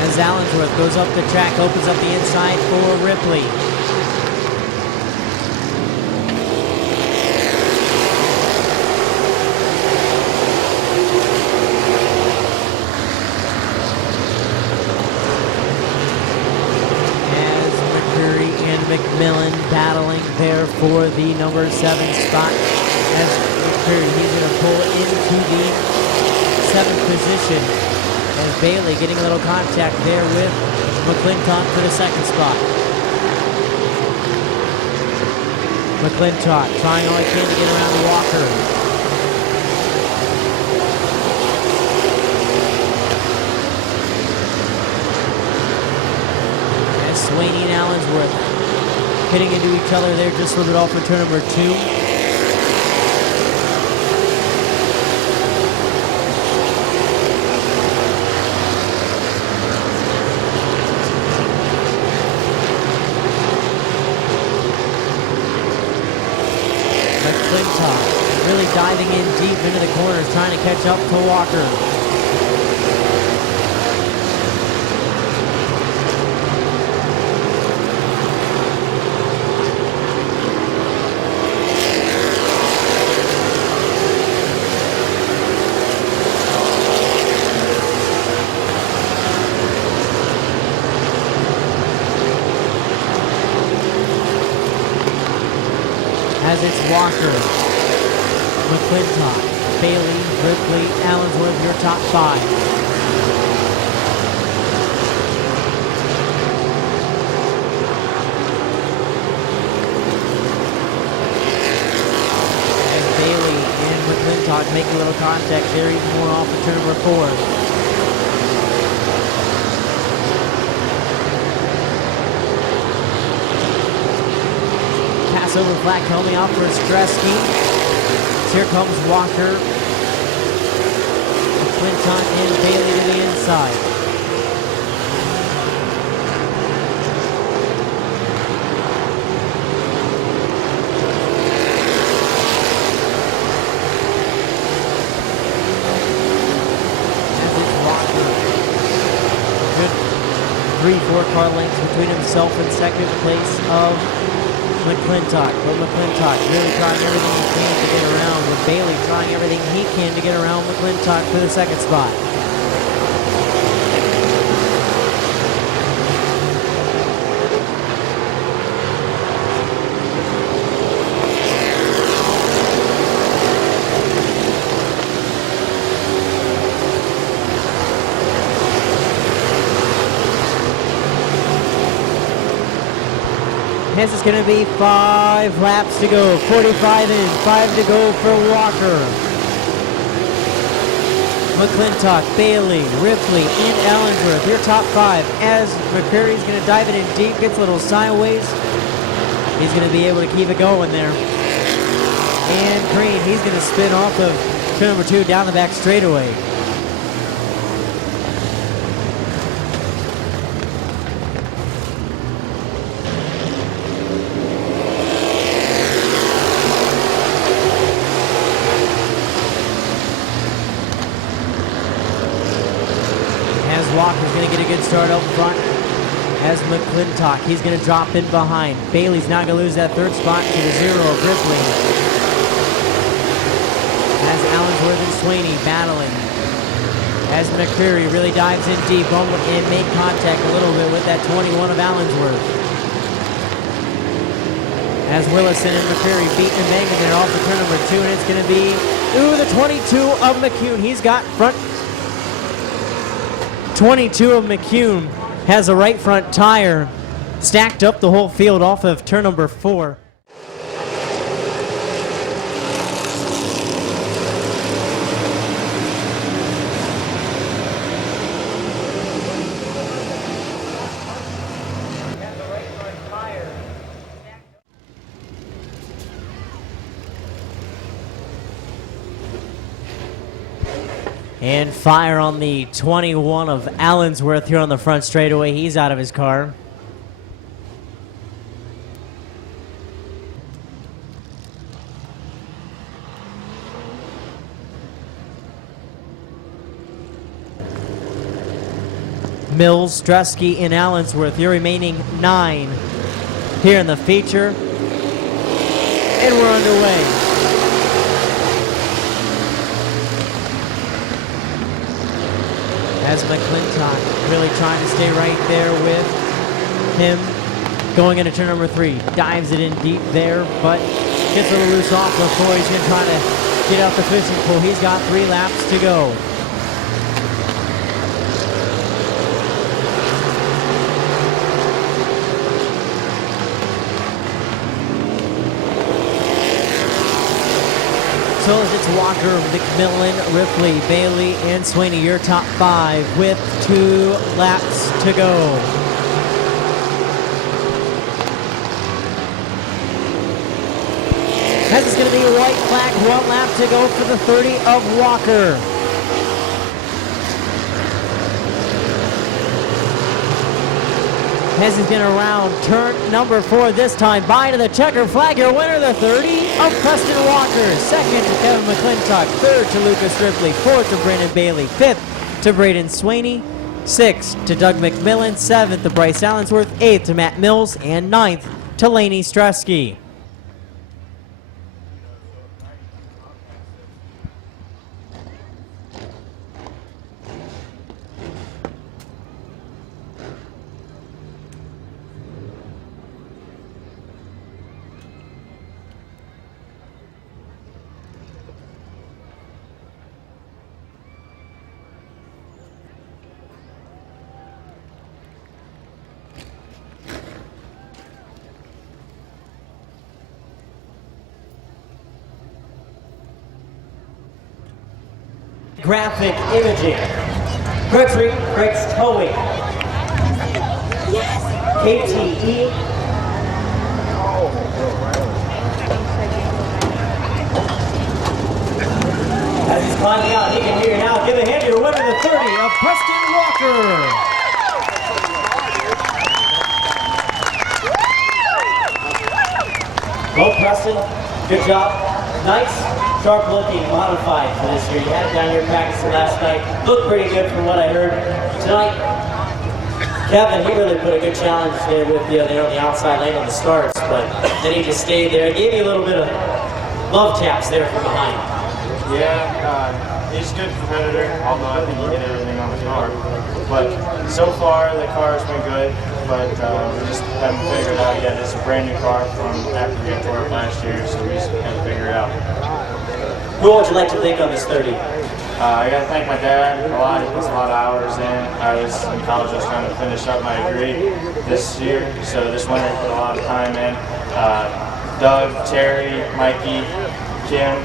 As Allensworth goes up the track, opens up the inside for Ripley. As McCurry and McMillan battling there for the number 7 spot. As McCurry, he's going to pull into the 7th position. As Bailey getting a little contact there with McClintock for the 2nd spot. McClintock trying all he can to get around Walker. As Swaney and Allensworth hitting into each other there just a little bit off of turn number 2. McClintock really diving in deep into the corners, trying to catch up to Walker. As it's Walker, McClintock, Bailey, Ripley, Allensworth, your top 5. And Bailey and McClintock make a little contact there, even more off of turn number 4. silver flag coming off for Stresky. Here comes Walker. McClintock and Bailey to the inside. Good 3-4 car lengths between himself and second place of McClintock. But McClintock really trying everything he can to get around, with Bailey trying everything he can to get around McClintock for the second spot. This is going to be 5 laps to go. 45 in, 5 to go for Walker. McClintock, Bailey, Ripley, and Allensworth, your top 5. As McCreary's going to dive it in deep, gets a little sideways. He's going to be able to keep it going there. And Green, he's going to spin off of turn number 2 down the back straightaway. Walker's going to get a good start up front as McClintock. He's going to drop in behind. Bailey's not going to lose that third spot to the 0 of Ripley. As Allensworth and Swaney battling. As McCreary really dives in deep and make contact a little bit with that 21 of Allensworth. As Willison and McCreary beating and banging there off of turn number 2, and it's going to be, the 22 of McCune. He's got front 22 of McCune has a right front tire stacked up the whole field off of turn number 4. And fire on the 21 of Allensworth here on the front straightaway. He's out of his car. Mills, Stresky, and Allensworth, your remaining 9 here in the feature. And we're underway. As McClintock really trying to stay right there with him. Going into turn number 3. Dives it in deep there, but gets a little loose off before he's going to try to get out the fishing pole. He's got 3 laps to go. So as it's Walker, McMillan, Ripley, Bailey, and Swaney, your top 5 with 2 laps to go. As it's going to be a white flag, 1 lap to go for the 30 of Walker. As he's going to round turn number 4 this time. By to the checker flag, your winner, the 30 of Preston Walker. Second to Kevin McClintock. Third to Lucas Ripley. Fourth to Brandon Bailey. Fifth to Braden Swaney. Sixth to Doug McMillan. Seventh to Bryce Allensworth. Eighth to Matt Mills. And ninth to Laney Stresky. Graphic Imaging, Gregory Greg's Towing, KTE, Climbing out, he can hear you now. Give a hand to your winner, the 30 of Preston Walker. Well, Preston, good job. Nice, sharp-looking modified for this year. You had it down here practicing last night. Looked pretty good from what I heard. Tonight, Kevin, he really put a good challenge there with you there on the outside lane on the starts, but then he just stayed there. Gave you a little bit of love taps there from behind. Yeah, he's a good competitor, although I think he hit everything on the car. But so far, the car's been good, but we just haven't figured out yet. It's a brand new car from after we got tore up last year, so we just haven't figured it out. Who would you like to thank on this 30? I got to thank my dad a lot. He puts a lot of hours in. I was in college, I was trying to finish up my degree this year, so this winter I put a lot of time in. Doug, Terry, Mikey, Kim,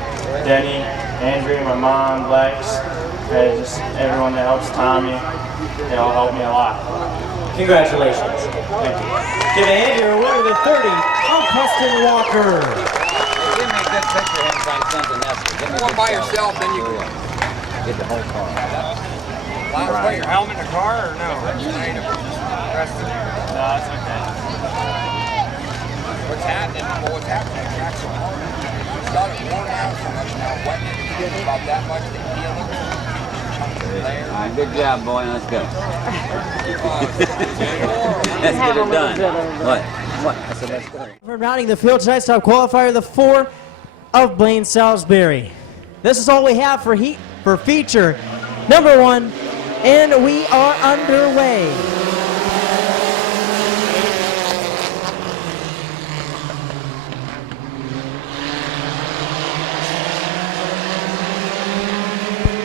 Denny, Andrew, my mom, Lex, and just everyone that helps Tommy. They all help me a lot. Congratulations. Thank you. Give a hand to your winner, the 30 of Preston Walker. Give me a good picture inside something else. One by yourself, then you can get the whole car. put your helmet in the car or no? No, it's okay. What's happening? Well, what's happening? The track's so hard. It's got it worn out so much now. Wetting it about that much, they peel it. All right, good job, boy. Let's go. Let's get it done. What? I said, let's go. For rounding the field tonight, top qualifier, the 4 of Blaine Salisbury. This is all we have for feature number 1, and we are underway.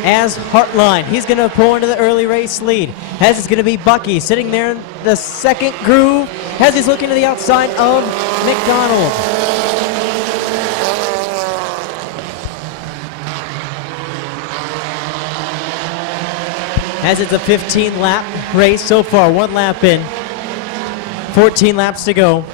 As Hartline, he's going to pull into the early race lead. As it's going to be Bucky sitting there in the second groove as he's looking to the outside of McDonald. As it's a 15-lap race so far, 1 lap in, 14 laps to go.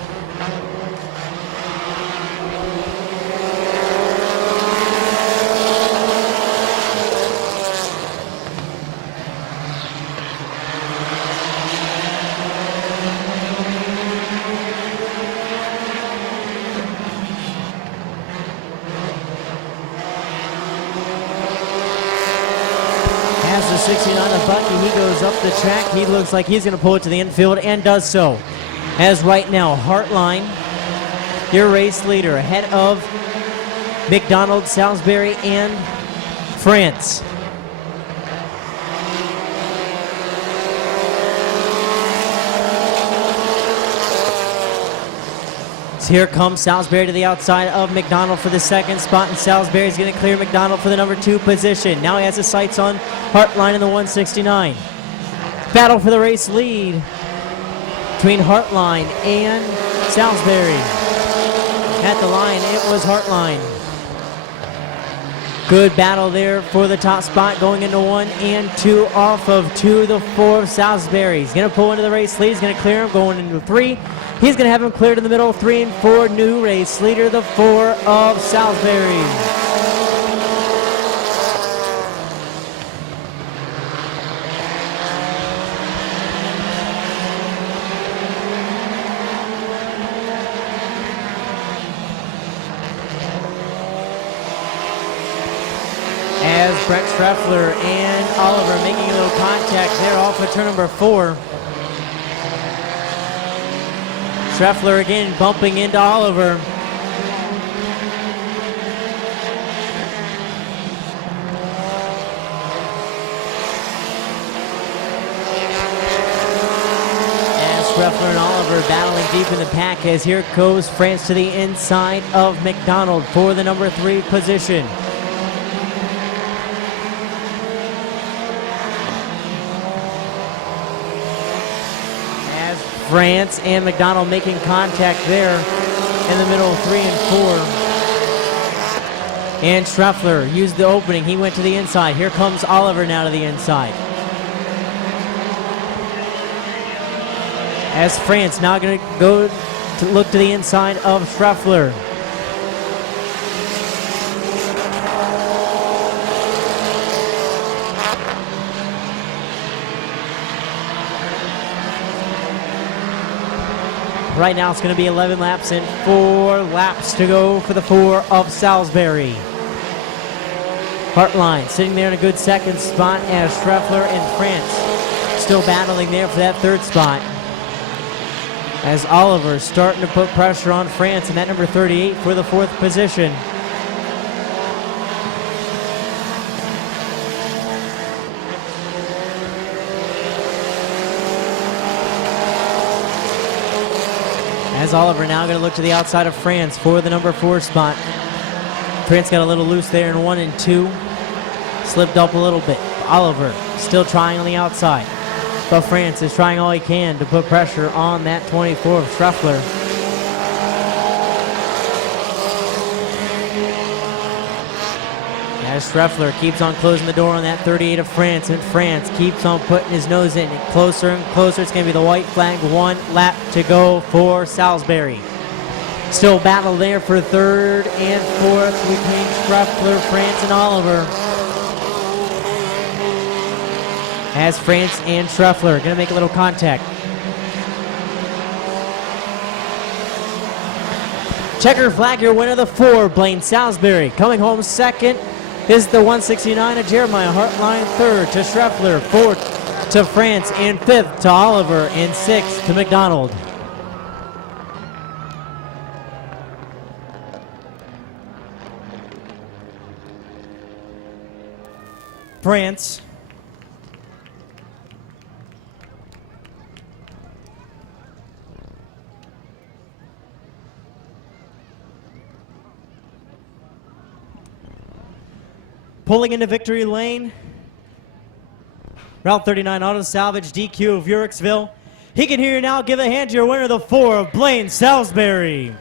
As the 69 of Bucky, he goes up the track. He looks like he's going to pull it to the infield and does so. As right now, Hartline, your race leader, ahead of McDonald, Salisbury, and France. So here comes Salisbury to the outside of McDonald for the second spot, and Salisbury is going to clear McDonald for the number 2 position. Now he has his sights on Hartline in the 169. Battle for the race lead between Hartline and Salisbury. At the line, it was Hartline. Good battle there for the top spot, going into 1 and 2 off of 2, the 4 of Salisbury. He's going to pull into the race lead. He's going to clear him, going into 3. He's going to have him cleared in the middle, 3 and 4, new race leader, the 4 of Salisbury. As Brent Schreffler and Oliver making a little contact there off of turn number 4. Schreffler again bumping into Oliver. As Schreffler and Oliver battling deep in the pack, as here goes France to the inside of McDonald for the number 3 position. France and McDonald making contact there in the middle of 3 and 4. And Schreffler used the opening. He went to the inside. Here comes Oliver now to the inside. As France now going to go to look to the inside of Schreffler. Right now it's going to be 11 laps and 4 laps to go for the 4 of Salisbury. Hartline sitting there in a good second spot as Schreffler and France still battling there for that 3rd spot. As Oliver starting to put pressure on France in that number 38 for the 4th position. As Oliver now going to look to the outside of France for the number 4 spot. France got a little loose there in 1 and 2. Slipped up a little bit. Oliver still trying on the outside. But France is trying all he can to put pressure on that 24 of Schreffler. As Schreffler keeps on closing the door on that 38 of France, and France keeps on putting his nose in. Closer and closer. It's going to be the white flag. 1 lap to go for Salisbury. Still battle there for 3rd and 4th between Schreffler, France, and Oliver. As France and Schreffler going to make a little contact. Checker flag, your winner, the 4, Blaine Salisbury. Coming home 2nd is the 169 of Jeremiah Hartline. 3rd to Schreffler, 4th to France, and 5th to Oliver, and 6th to McDonald. France. Pulling into victory lane. Route 39 Auto Salvage DQ of Uricksville. He can hear you now. Give a hand to your winner, the 4 of Blaine Salisbury.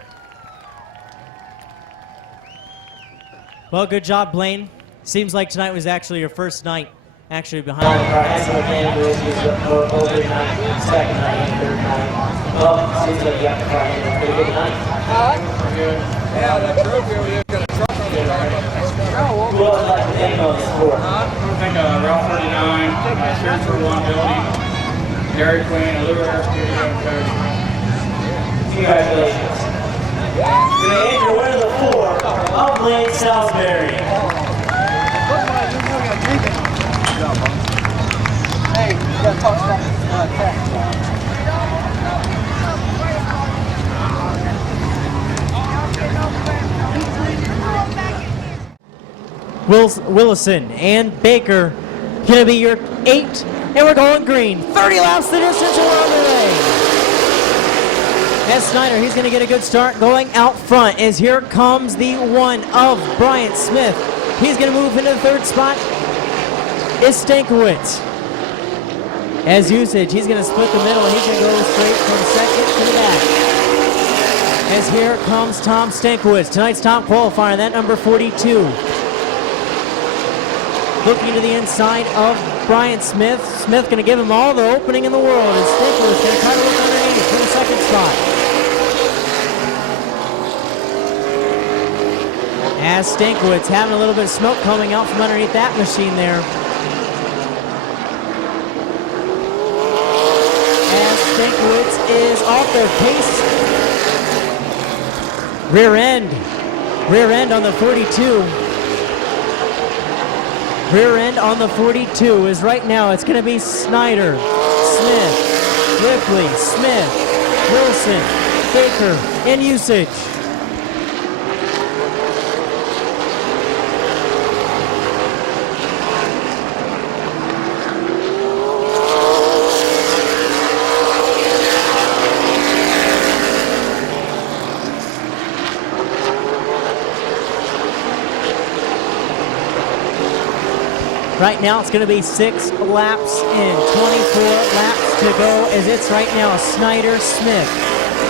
Well, good job, Blaine. Seems like tonight was actually your first night actually behind the car. Second night, third night. Well, seems like you got the car handled pretty good tonight. Yeah, that trophy over there got a truck on the car. Who else like to thank on this for? I think Route 49, Spirits for One Building, Dairy Queen, Allure, Studio, Coach. Congratulations. You're the end, your winner, the 4 of Blaine Salisbury. Hey, you gotta talk about tax. Willison and Baker gonna be your 8, and we're going green. 30 laps the distance, and we're underway. As Snyder, he's gonna get a good start going out front, as here comes the 1 of Bryant Smith. He's gonna move into the 3rd spot. Is Stankiewicz. As Usage, he's gonna split the middle, and he's gonna go straight from 2nd to the back. As here comes Tom Stankiewicz, tonight's top qualifier, that number 42. Looking to the inside of Brian Smith. Smith going to give him all the opening in the world. And Stankiewicz going to try to look underneath for the 2nd spot. As Stankiewicz having a little bit of smoke coming out from underneath that machine there. As Stankiewicz is off their pace. Rear end on the 42. Rear end on the 42 is right now, it's going to be Snyder, Smith, Ripley, Smith, Wilson, Baker, and Usage. Right now it's going to be 6 laps in, 24 laps to go, as it's right now Snyder, Smith,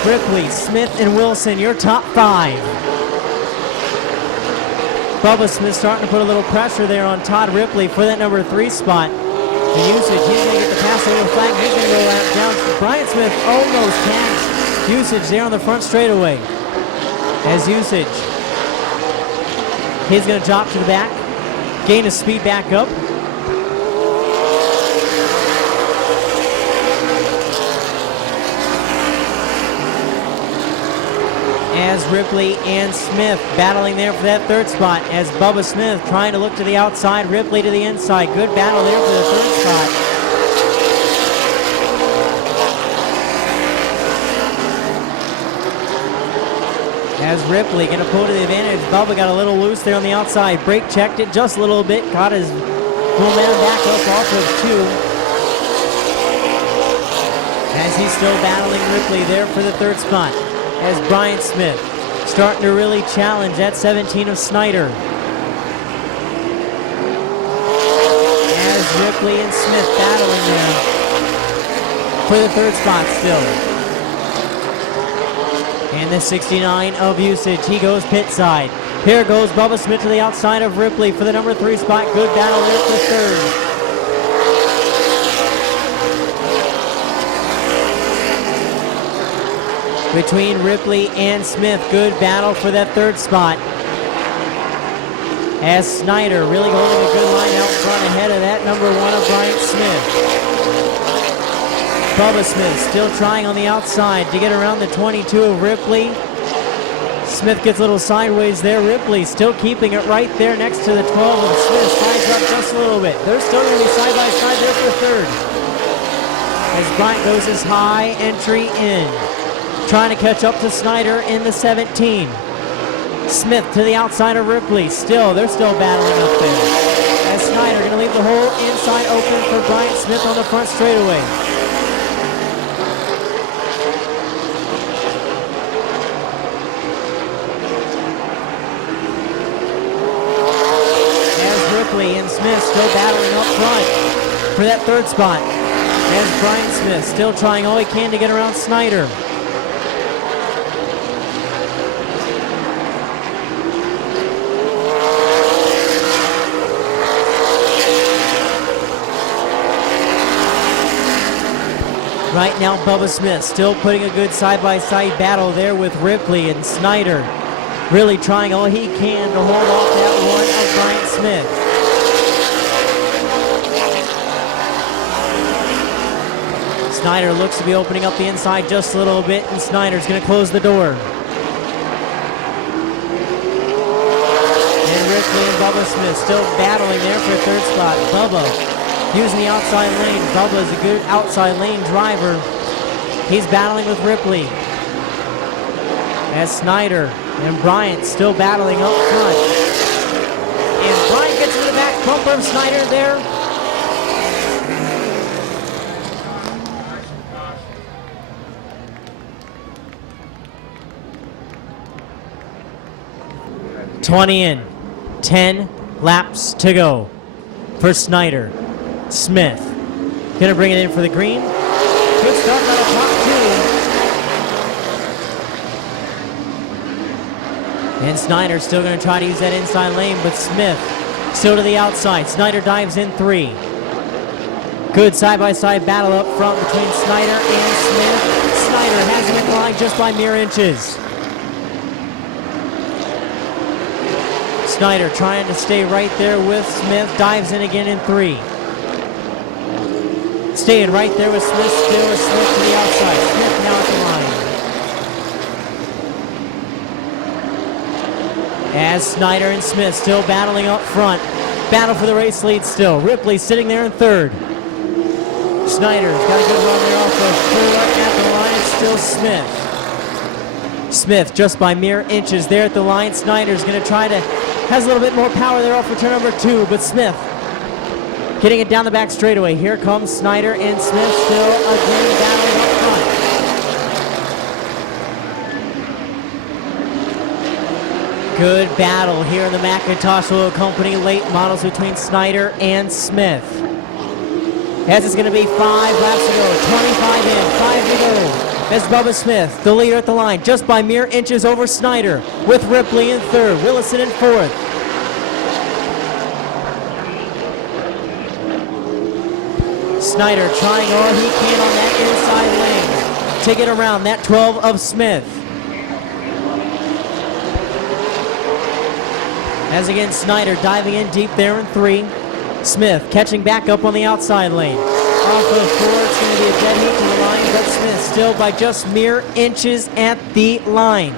Ripley, Smith, and Wilson, your top 5. Bubba Smith starting to put a little pressure there on Todd Ripley for that number 3 spot. The Usage, he's going to get the pass over the flag, he's going to go out down. Brian Smith almost catch Usage there on the front straightaway. As Usage, he's going to drop to the back. Gain his speed back up. as Ripley and Smith battling there for that third spot, as Bubba Smith trying to look to the outside, Ripley to the inside. Good battle there for the third spot. As Ripley going to pull to the advantage. Bubba got a little loose there on the outside. Brake checked it just a little bit. Got his momentum back up off of 2. As he's still battling Ripley there for the third spot. As Bryant Smith starting to really challenge that 17 of Snyder. As Ripley and Smith battling there for the third spot still. And the 69 of Usage, he goes pit side. Here goes Bubba Smith to the outside of Ripley for the number 3 spot. Good battle there for third. Between Ripley and Smith, good battle for that third spot. As Snyder really holding a good line out front ahead of that number 1 of Bryant Smith. Bubba Smith still trying on the outside to get around the 22 of Ripley. Smith gets a little sideways there. Ripley still keeping it right there next to the 12 of Smith. Slides up just a little bit. They're still going to be side by side there for third. As Bryant goes his high entry in. Trying to catch up to Snyder in the 17. Smith to the outside of Ripley. They're still battling up there. As Snyder going to leave the whole inside open for Bryant Smith on the front straightaway. And Smith still battling up front for that third spot. As Bryant Smith still trying all he can to get around Snyder. Right now, Bubba Smith still putting a good side-by-side battle there with Ripley and Snyder. Really trying all he can to hold off that one of Bryant Smith. Snyder looks to be opening up the inside just a little bit, and Snyder's going to close the door. And Ripley and Bubba Smith still battling there for a third spot. Bubba using the outside lane. Bubba is a good outside lane driver. He's battling with Ripley. As Snyder and Bryant still battling up front. And Bryant gets into the back bumper of Snyder there. "20 in, 10 laps to go for Snyder. Smith gonna bring it in for the green. Good start by the top 2. And Snyder still gonna try to use that inside lane, but Smith still to the outside. Snyder dives in 3. Good side-by-side battle up front between Snyder and Smith. Snyder has him in the line just by mere inches. Snyder trying to stay right there with Smith, dives in again in 3. Staying right there with Smith, still with Smith to the outside. Smith now at the line. As Snyder and Smith still battling up front. Battle for the race lead still. Ripley sitting there in 3rd. Snyder's got a good run there off of 4 at the line. It's still Smith. Smith just by mere inches there at the line. Snyder's going to try to, has a little bit more power there off of turn number 2, but Smith getting it down the back straightaway. Here comes Snyder and Smith still again battling up front. Good battle here in the McIntosh Oil Company late models between Snyder and Smith. As it's going to be 5 laps to go, 25 in, 5 to go. As Bubba Smith, the leader at the line, just by mere inches over Snyder, with Ripley in 3rd, Willison in 4th. Snyder trying all he can on that inside lane to get around that 12 of Smith. As again, Snyder diving in deep there in 3. Smith catching back up on the outside lane. Off of 4, it's going to be a dead heat to the line, but Smith still by just mere inches at the line.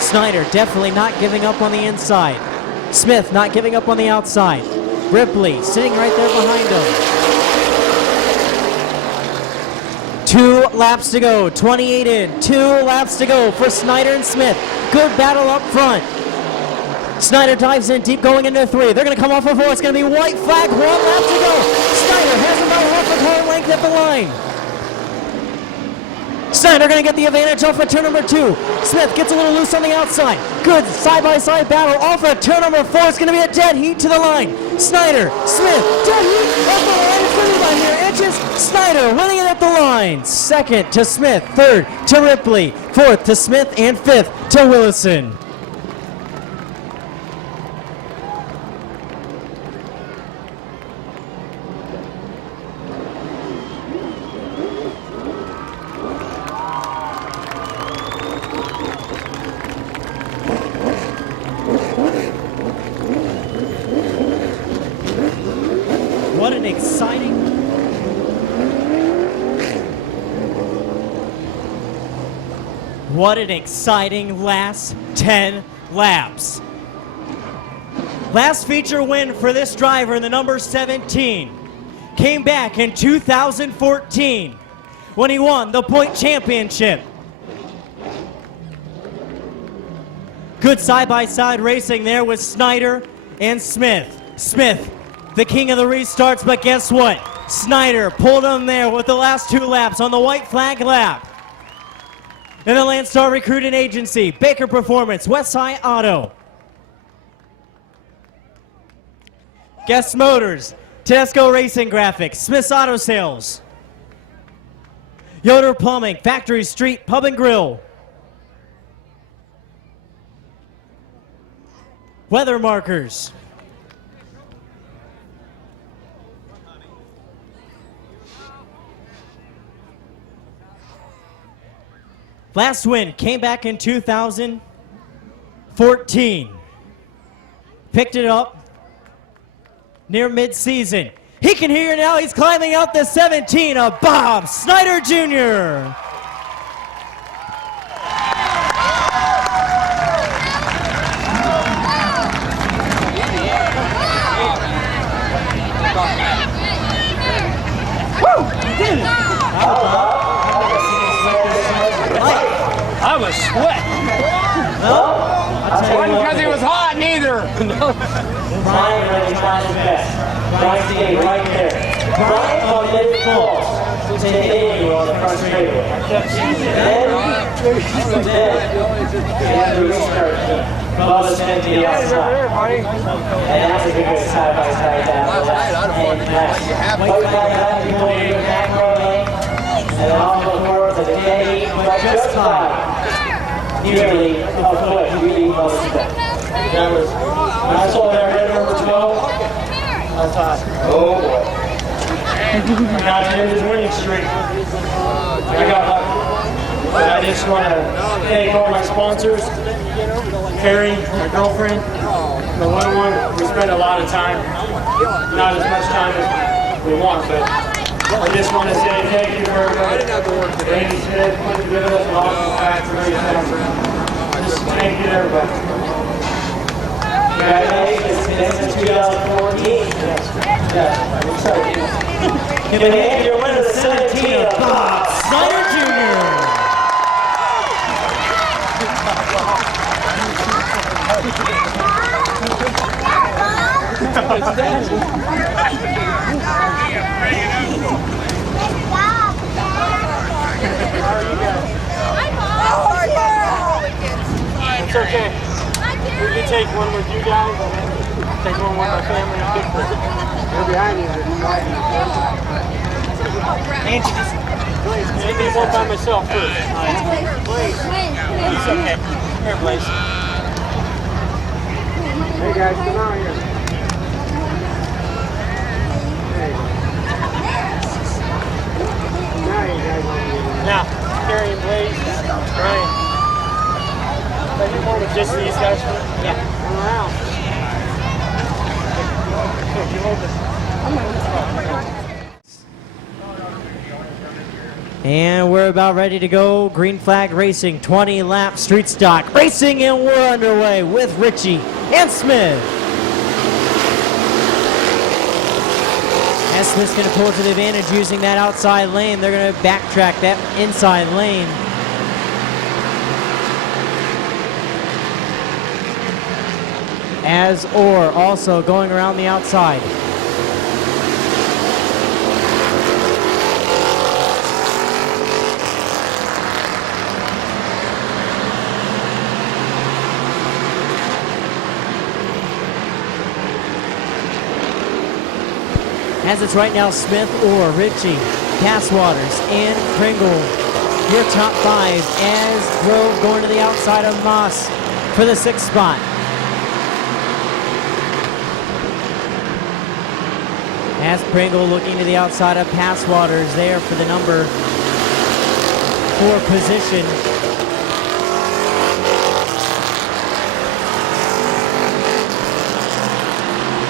Snyder definitely not giving up on the inside. Smith not giving up on the outside. Ripley sitting right there behind him. 2 laps to go, 28 in, 2 laps to go for Snyder and Smith. Good battle up front. Snyder dives in deep going into 3. They're going to come off of 4. It's going to be white flag, 1 lap to go. Snyder has about half a car length at the line. Snyder going to get the advantage off of turn number 2. Smith gets a little loose on the outside. Good side-by-side battle off of turn number 4. It's going to be a dead heat to the line. Snyder, Smith, dead heat at the line. It's going to be by mere inches. Snyder winning it at the line. 2nd to Smith, 3rd to Ripley, 4th to Smith, and 5th to Willison. What an exciting last 10 laps. Last feature win for this driver in the number 17 came back in 2014 when he won the point championship. Good side-by-side racing there with Snyder and Smith. Smith, the king of the restarts, but guess what? Snyder pulled him there with the last 2 laps on the white flag lap. And the Landstar Recruiting Agency, Baker Performance, Westside Auto, Guest Motors, Tedesco Racing Graphics, Smith's Auto Sales, Yoder Plumbing, Factory Street Pub and Grill, Weather Markers, last win came back in 2014. Picked it up near mid-season. He can hear now. He's climbing out the 17 of Bob Snyder Jr. I was sweating. It wasn't because it was hot neither. Brian really trying his best. Brian's getting right there. Brian on mid-fall. Taking on the front straightaway. Then, the restart. Bubba's head to the outside. And that's a good side-by-side battle. And that's white flag left to go into the back row lane. And then off the floor to the day, but just by nearly a foot, really close to that. That was, when I saw that red number 12, I thought, oh boy. I got to end his winning streak. I got lucky. But I just want to thank all my sponsors, Carrie, my girlfriend, the little one. We spent a lot of time, not as much time as we want, but I just want to say thank you for everybody. Randy Smith put together us an awesome factory. Just thank you to everybody. Congratulations, this is 2014. Give a hand to your winner, the 17 of Bob Snyder Jr. It's okay. We can take one with you guys, and then take one with my family and kids. They're behind you. Angie, just please, take me one by myself first. Please. It's okay. Here, please. Hey guys, come out here. Hey. Now you guys want to do that. Now, Carrie and Blaze, Brian. Just these guys? Yeah. Around. And we're about ready to go. Green flag racing, 20 lap street stock racing, and we're underway with Richie and Smith. As Smith's going to pull to the advantage using that outside lane, they're going to backtrack that inside lane. As Orr also going around the outside. As it's right now, Smith, Orr, Ritchie, Passwaters, and Pringle. Your top five as Grove going to the outside of Moss for the 6th spot. As Pringle looking to the outside of Passwaters there for the number 4 position.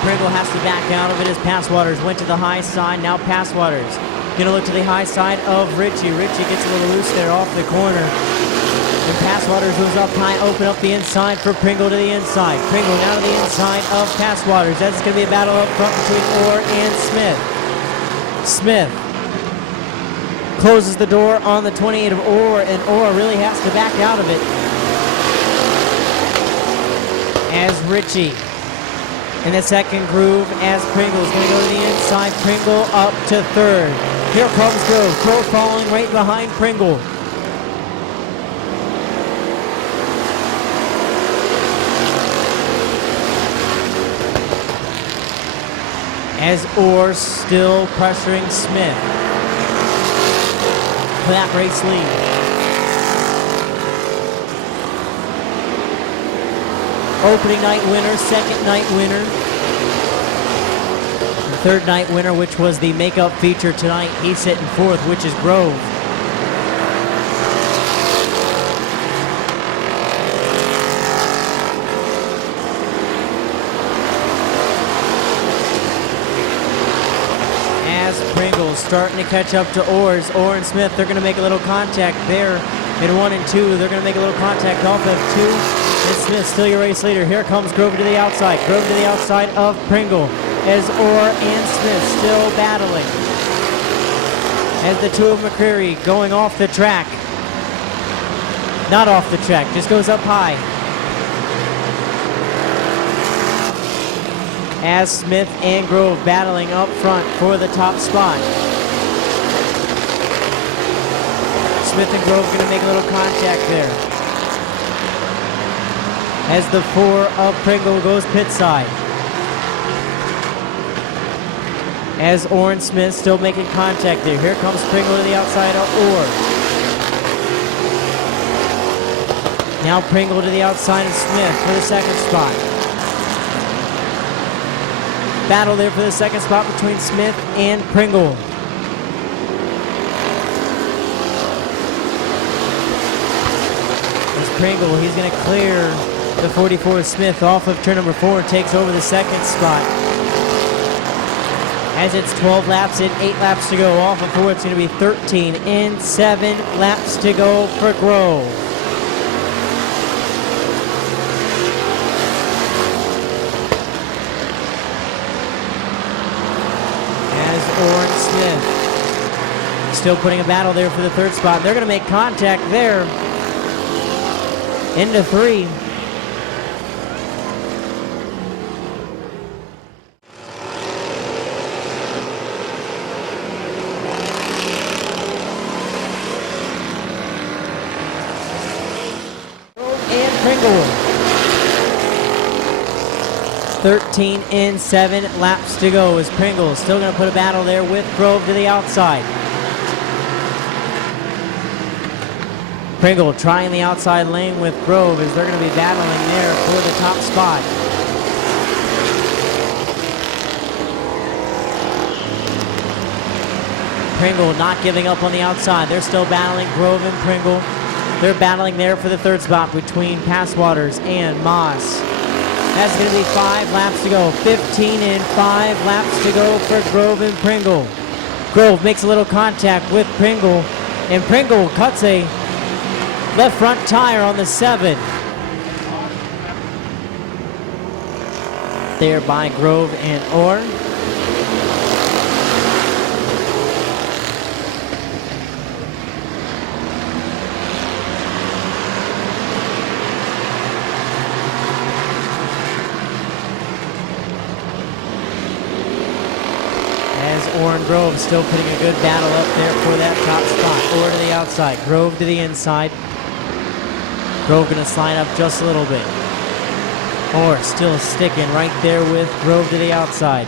Pringle has to back out of it as Passwaters went to the high side. Now Passwaters gonna look to the high side of Ritchie. Ritchie gets a little loose there off the corner. And Passwaters moves up high, open up the inside for Pringle to the inside. Pringle now to the inside of Passwaters. That's gonna be a battle up front between Orr and Smith. Smith closes the door on the 28 of Orr, and Orr really has to back out of it. As Ritchie in the second groove, as Pringle's going to go to the inside. Pringle up to 3rd. Here comes Grove. Grove following right behind Pringle. As Orr still pressuring Smith for that race lead. Opening night winner, second night winner, the third night winner, which was the makeup feature tonight. He's sitting 4th, which is Grove. As Pringle's starting to catch up to Orr's. Orr and Smith, they're going to make a little contact there in 1 and 2. They're going to make a little contact off of 2. And Smith still your race leader. Here comes Grove to the outside. Grove to the outside of Pringle as Orr and Smith still battling. As the 2 of McCreary going off the track. Not off the track, just goes up high. As Smith and Grove battling up front for the top spot. Smith and Grove going to make a little contact there. As the 4 of Pringle goes pit side. As Orr and Smith still making contact there. Here comes Pringle to the outside of Orr. Now Pringle to the outside of Smith for the 2nd spot. Battle there for the 2nd spot between Smith and Pringle. As Pringle, he's going to clear the 44 Smith off of turn number 4 and takes over the 2nd spot. As it's 12 laps and 8 laps to go off of 4, it's going to be 13 and 7 laps to go for Grove. As Orr and Smith still putting a battle there for the 3rd spot. They're going to make contact there into 3. Pringle. 13 and 7 laps to go as Pringle is still going to put a battle there with Grove to the outside. Pringle trying the outside lane with Grove as they're going to be battling there for the top spot. Pringle not giving up on the outside. They're still battling Grove and Pringle. They're battling there for the 3rd spot between Passwaters and Moss. That's going to be 5 laps to go. 15 and 5 laps to go for Grove and Pringle. Grove makes a little contact with Pringle And Pringle cuts a left front tire on the 7. There by Grove and Orr. As Orr and Grove still putting a good battle up there for that top spot. Orr to the outside, Grove to the inside. Grove gonna slide up just a little bit. Orr still sticking right there with Grove to the outside.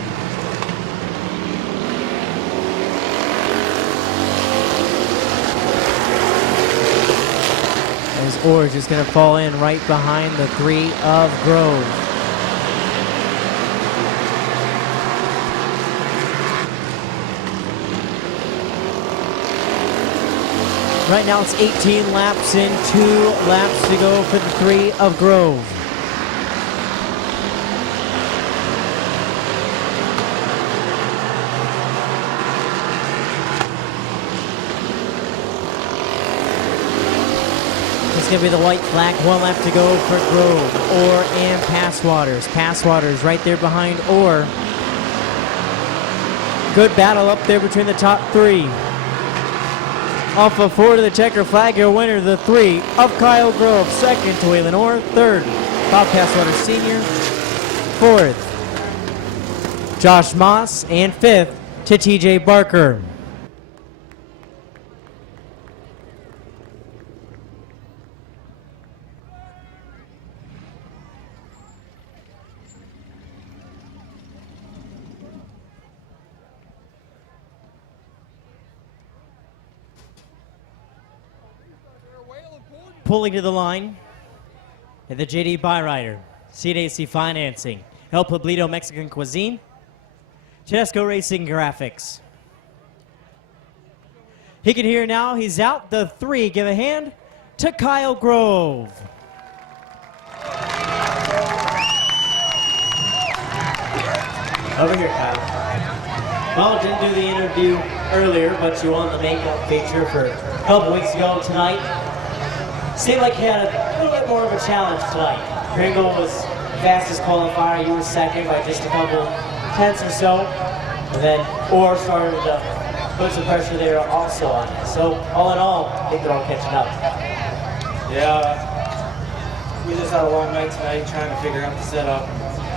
As Orr is just gonna fall in right behind the 3 of Grove. Right now it's 18 laps in, 2 laps to go for the 3 of Grove. It's going to be the white flag, 1 lap to go for Grove, Orr and Passwaters. Passwaters right there behind Orr. Good battle up there between the top 3. Off of 4 to the checker flag, your winner, the 3 of Kyle Grove. 2nd to Waylon Orr. 3rd, Bob Passwater Sr. 4th, Josh Moss. And 5th to TJ Barker. Pulling to the line, at the JD Byrider, CDAC Financing, El Pueblito Mexican Cuisine, Chesco Racing Graphics. He can hear now, he's out, the 3. Give a hand to Kyle Grove. Over here, Kyle. Well, didn't do the interview earlier, but you won the makeup feature for a couple weeks ago tonight. Seemed like you had a little bit more of a challenge tonight. Pringle was fastest qualifier, you were 2nd by just a couple tenths or so. And then Orr started to put some pressure there also on you. So all in all, I think they're all catching up. Yeah, we just had a long night tonight trying to figure out the setup.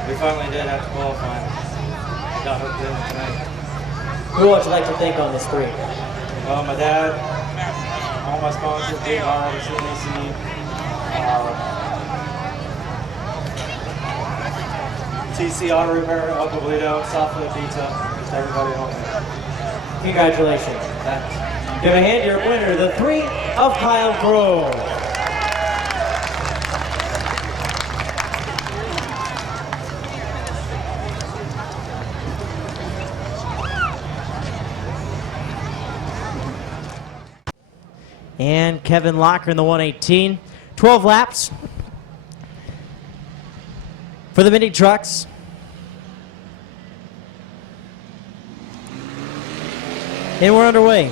We finally did have to qualify. Got hooked in tonight. Who would you like to thank on this 3? My dad, all my sponsors, Big R, CNAC, TC Auto Repair, El Pueblito, Southwood Pizza, just everybody helping me. Congratulations. Thanks. Give a hand to your winner, the 3 of Kyle Grove. And Kevin Locker in the 118. 12 laps for the mini trucks. And we're underway.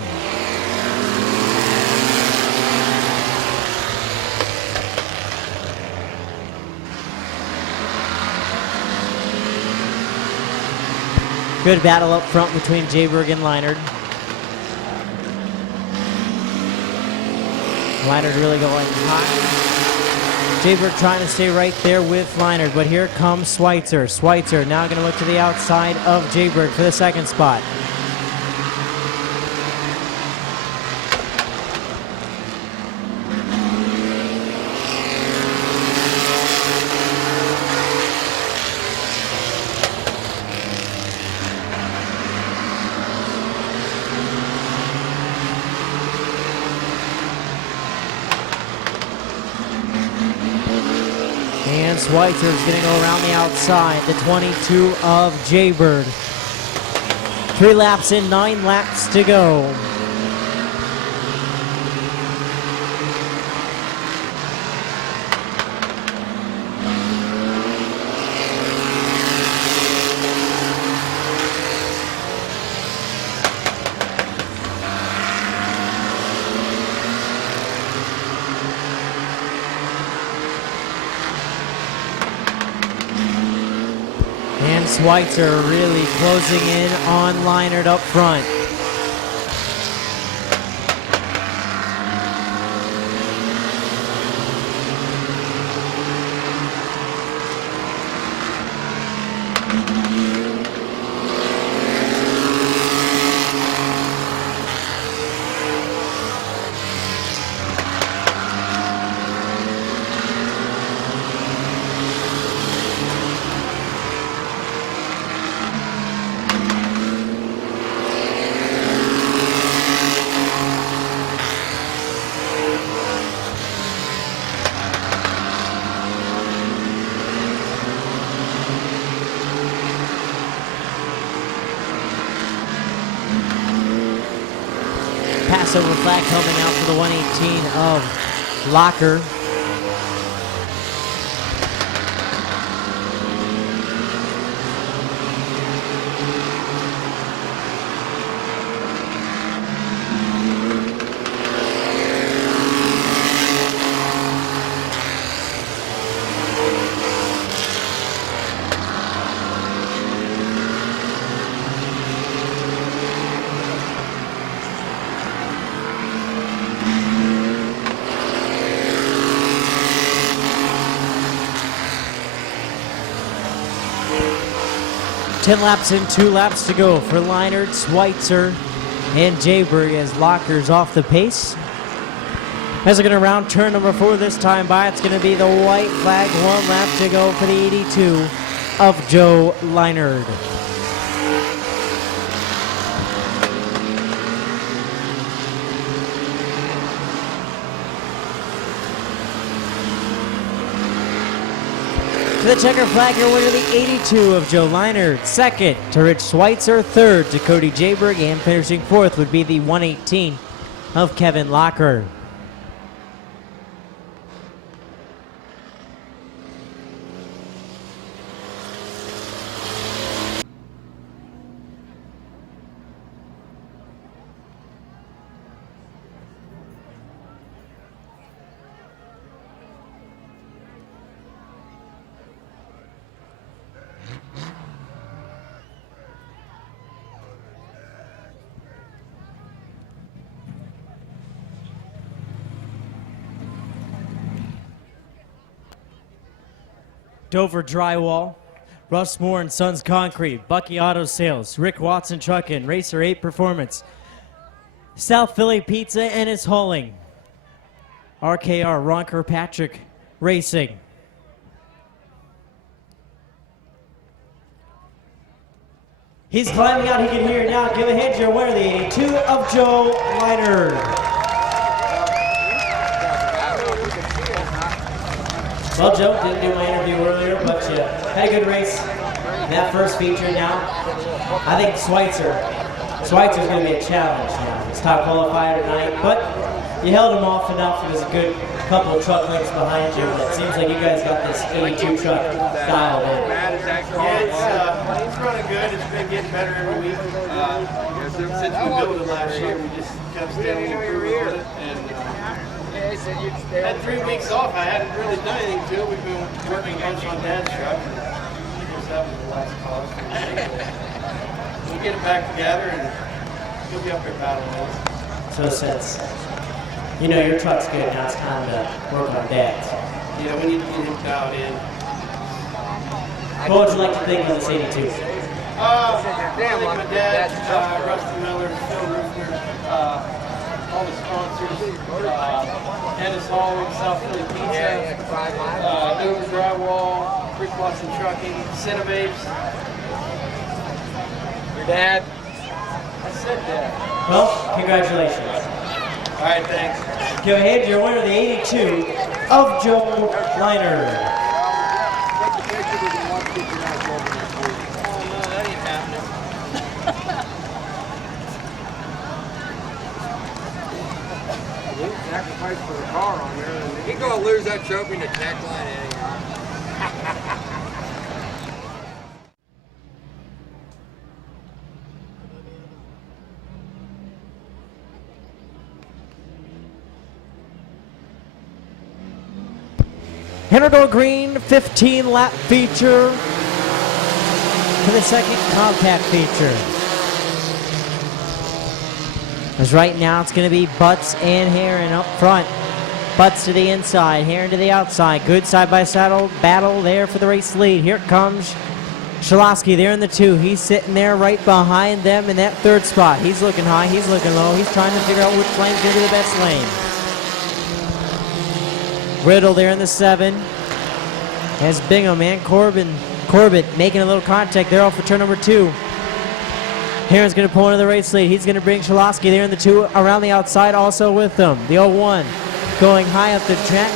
Good battle up front between Jayberg and Leinard. Leinard really going high. Jayberg trying to stay right there with Leinard, but here comes Schweitzer. Schweitzer now going to look to the outside of Jayberg for the 2nd spot. And Schweitzer's going to go around the outside, the 22 of Jayberg. 3 laps in, 9 laps to go. Schweitzer really closing in on Leinert up front. Passover flag coming out for the 118 of Locker. Ten laps in, 2 laps to go for Leinert, Schweitzer, and Jayberg as Locker's off the pace. As they're going to round turn number 4 this time by, it's going to be the white flag, 1 lap to go for the 82 of Joe Leinert. To the checker flag, your winner, the 82 of Joe Leinert. Second to Rich Schweitzer. Third to Cody Jayberg. And finishing 4th would be the 118 of Kevin Locker. Dover Drywall, Russ Moore and Sons Concrete, Bucky Auto Sales, Rick Watson Truckin', Racer 8 Performance, South Philly Pizza and its hauling, RKR Ron Kirkpatrick Racing. He's climbing out, he can hear now. Give a hand to your winner, the 82 of Joe Leinert. Well, Joe, didn't do my interview earlier, but you had a good race in that first feature. Now, I think Schweitzer's going to be a challenge now. He's top qualifier tonight, but you held him off enough. There's a good couple of truck lengths behind you. It seems like you guys got this 82 truck dialed in. Yeah, it's running good. It's been getting better every week. Since we built it last year, we just kept steadily improving on it. And had 3 weeks off. I hadn't really done anything to it. We've been working a bunch on Dad's truck. That was the last call. We'll get it back together and he'll be up there battling. So since you know your truck's good, now it's time to work on Dad's. Yeah, we need to get him dialed in. What would you like to think of this 82? I think my dad, Rusty Miller, Phil Rufner, all the sponsors, Dennis Hall, South Philly Pizza, Dover Drywall, Rick Watson Trucking, Cinnababes. Your dad? I said dad. Well, congratulations. All right, thanks. Give a hand to your winner, the 82 of Joe Leinert. Sacrifice for the car on there. He's gonna lose that trophy in the tack line anyway. Henry Green 15 lap feature. for the second compact feature. As right now it's going to be Butts and Heron up front. Butts to the inside, Heron to the outside. Good side-by-side battle there for the race lead. Here comes Shalosky there in the 2. He's sitting there right behind them in that 3rd spot. He's looking high, he's looking low. He's trying to figure out which lane's going to be the best lane. Riddle there in the 7. As Bingham and Corbett making a little contact there off for turn number 2. Heron's going to pull into the race lead. He's going to bring Shalosky there in the 2 around the outside also with them. The 01 going high up the track.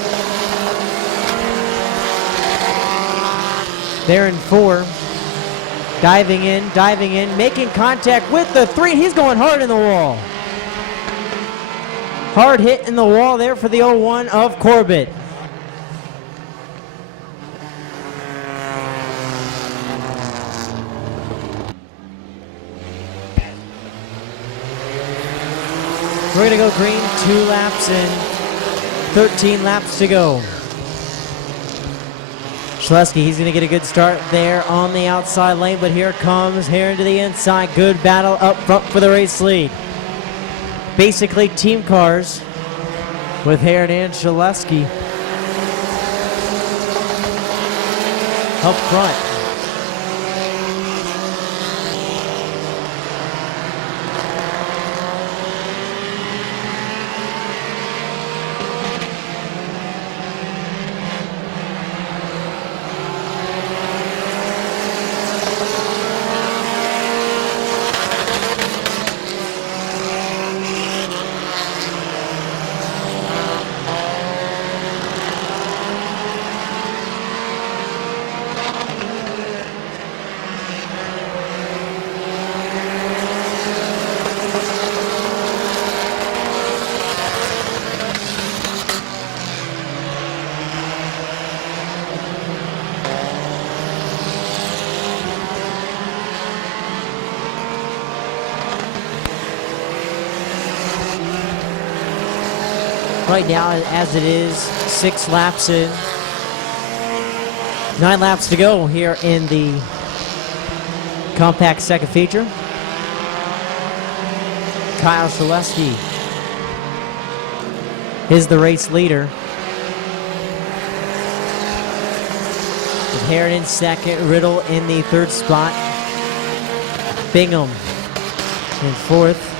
There in 4. Diving in, making contact with the 3. He's going hard in the wall. Hard hit in the wall there for the 01 of Corbett. We're going to go green, 2 laps and 13 laps to go. Schlesky, he's going to get a good start there on the outside lane, but here comes Heron to the inside. Good battle up front for the race lead. Basically team cars with Heron and Schlesky up front. Right now, as it is, 6 laps in. 9 laps to go here in the compact second feature. Kyle Shaleski is the race leader. With Heron in second, Riddle in the 3rd spot. Bingham in 4th.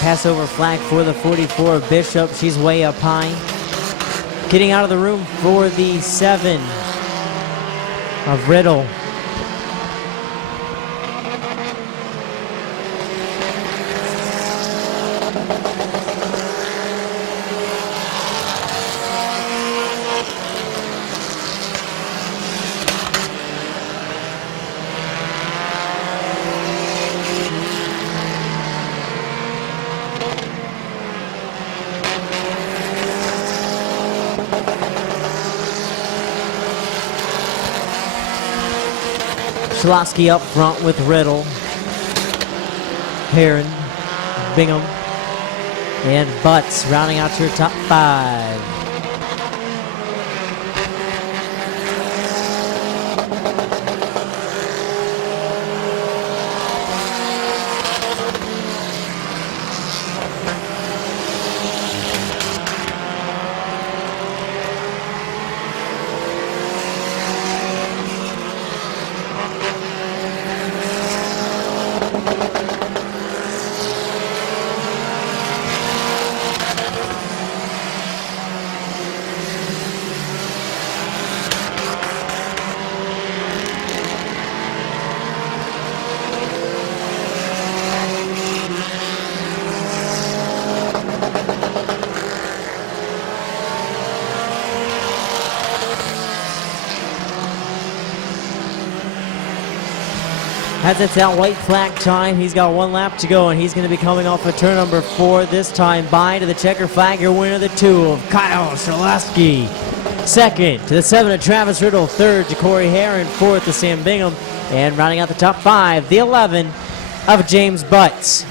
Passover flag for the 44 of Bishop. She's way up high. Getting out of the room for the 7 of Riddle. Schlosky up front with Riddle, Heron, Bingham, and Butts rounding out your top 5. Has its that white flag time. He's got 1 lap to go, and he's going to be coming off of turn number 4 this time. By to the checker flag, your winner, the 2 of Kyle Shalaski. Second to the 7 of Travis Riddle. Third to Corey Heron. Fourth to Sam Bingham. And rounding out the top 5, the 11 of James Butts.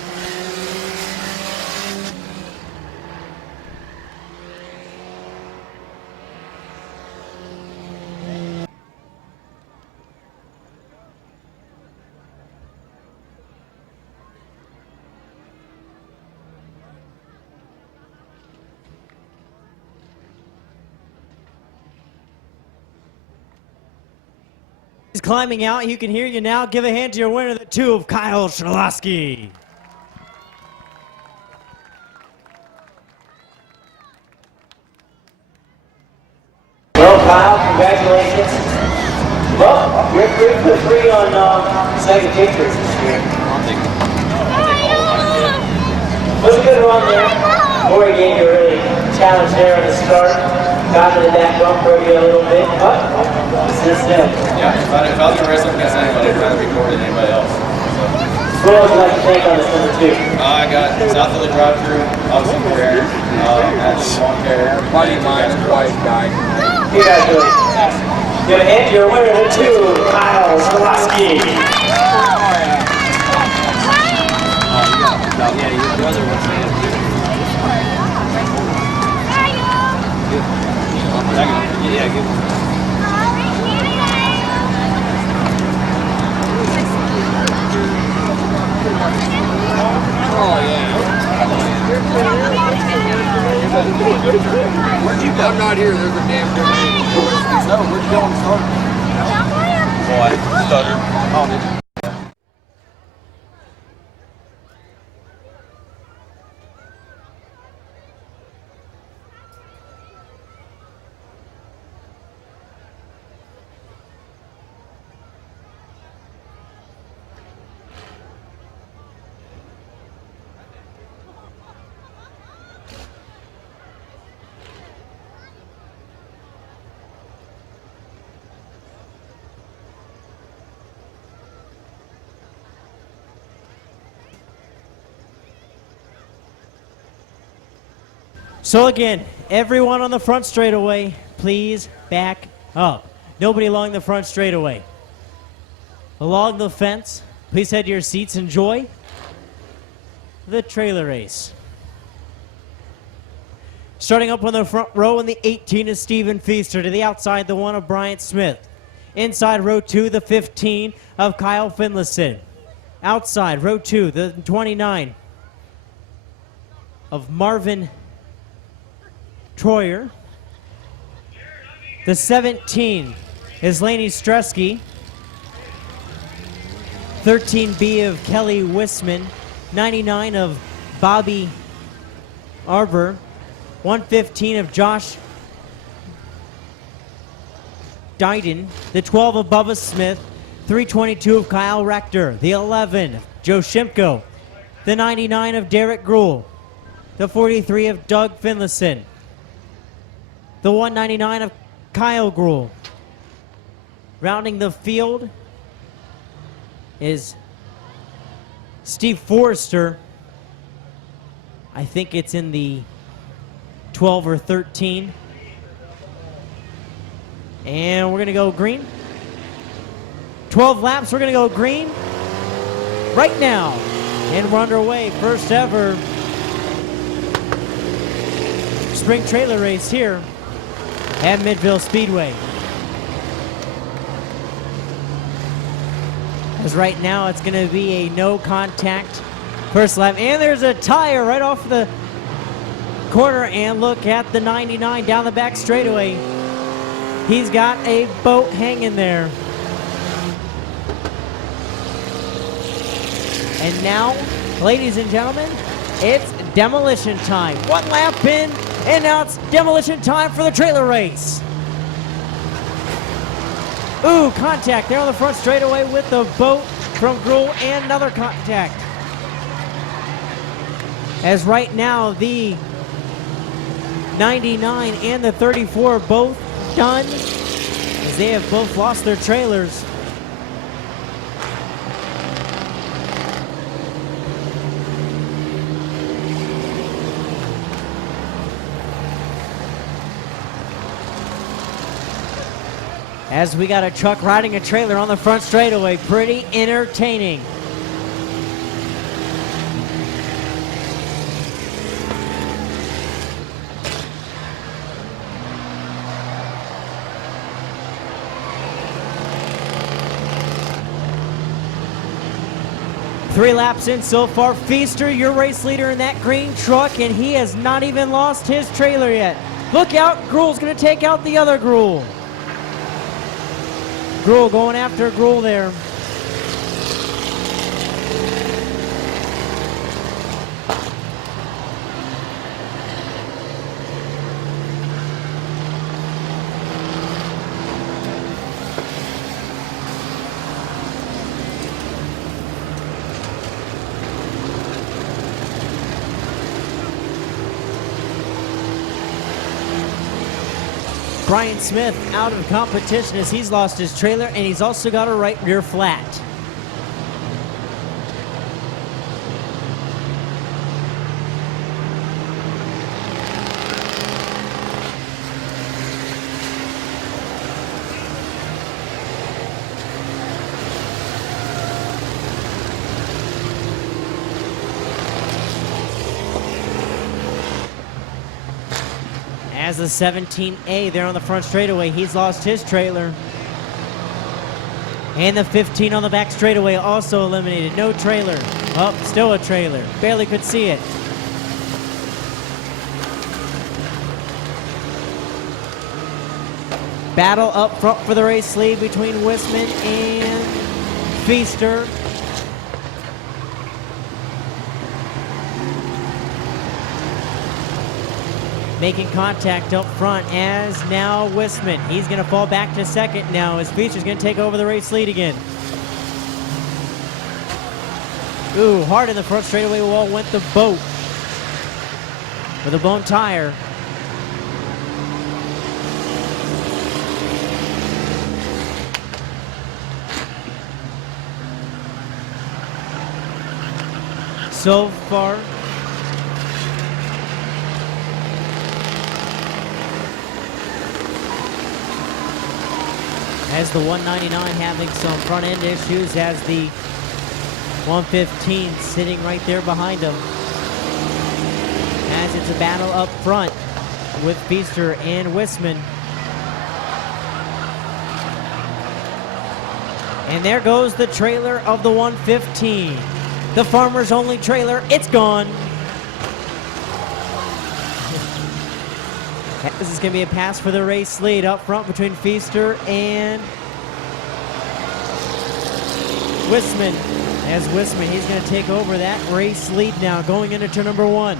He's climbing out. You can hear you now. Give a hand to your winner, the 2 of Kyle Shalaski. Well, Kyle, congratulations. Well, you're 3 for 3 on second victories this year. Was a good run there. Corey gave you a really challenge there at the start. Got to the back bump, broke you a little bit, but since then. Yeah, if I was going to race up against anybody, I'd rather be Corey than anybody else. What else would you like to take on this number 2? I got South Philly drive-through, obviously Corey, that's Long Hair, buddy of mine, white guy. Congratulations. Give a hand to your winner, the 2, Kyle Shalaski. Yeah, your brother was saying it. Yeah, give him. Oh, yeah. I'm not here. There's a damn good name. So, where'd you go and start? Boy, stutter. Oh, did you? So again, everyone on the front straightaway, please back up. Nobody along the front straightaway. Along the fence, please head to your seats. Enjoy the trailer race. Starting up on the front row in the 18 is Stephen Feaster. To the outside, the 1 of Bryant Smith. Inside row 2, the 15 of Kyle Finlayson. Outside row 2, the 29 of Marvin Troyer. The 17 is Laney Stresky. 13B of Kelly Wisman. 99 of Bobby Arbor. 115 of Josh Dyden. The 12 of Bubba Smith. 322 of Kyle Rector. The 11 of Joe Shimko. The 99 of Derek Gruhl. The 43 of Doug Finlayson. The 199 of Kyle Gruhl. Rounding the field is Steve Forrester. I think it's in the 12 or 13. And we're going to go green. 12 laps, we're going to go green right now. And we're underway. First ever spring trailer race here at Midvale Speedway. As right now it's going to be a no contact first lap. And there's a tire right off the corner. And look at the 99 down the back straightaway. He's got a boat hanging there. And now, ladies and gentlemen, it's demolition time. 1 lap in, and now it's demolition time for the trailer race. Ooh, contact there on the front straightaway with the boat from Gruhl, and another contact. As right now, the 99 and the 34 are both done, as they have both lost their trailers. As we got a truck riding a trailer on the front straightaway. Pretty entertaining. Three laps in so far. Feaster, your race leader in that green truck, and he has not even lost his trailer yet. Look out, Gruel's gonna take out the other Gruel. Gruel going after Gruel there. Brian Smith out of competition as he's lost his trailer, and he's also got a right rear flat. As the 17A there on the front straightaway, he's lost his trailer. And the 15 on the back straightaway also eliminated. No trailer. Oh, still a trailer. Barely could see it. Battle up front for the race lead between Wisman and Feaster. Making contact up front as now Wisman. He's going to fall back to second now as Feaster's going to take over the race lead again. Ooh, hard in the front straightaway wall went the boat with a blown tire. So far, as the 199 having some front end issues, as the 115 sitting right there behind him. As it's a battle up front with Feaster and Wisman. And there goes the trailer of the 115. The farmer's only trailer, it's gone. This is going to be a pass for the race lead up front between Feaster and Wisman. As Wisman, he's going to take over that race lead now, going into turn number 1.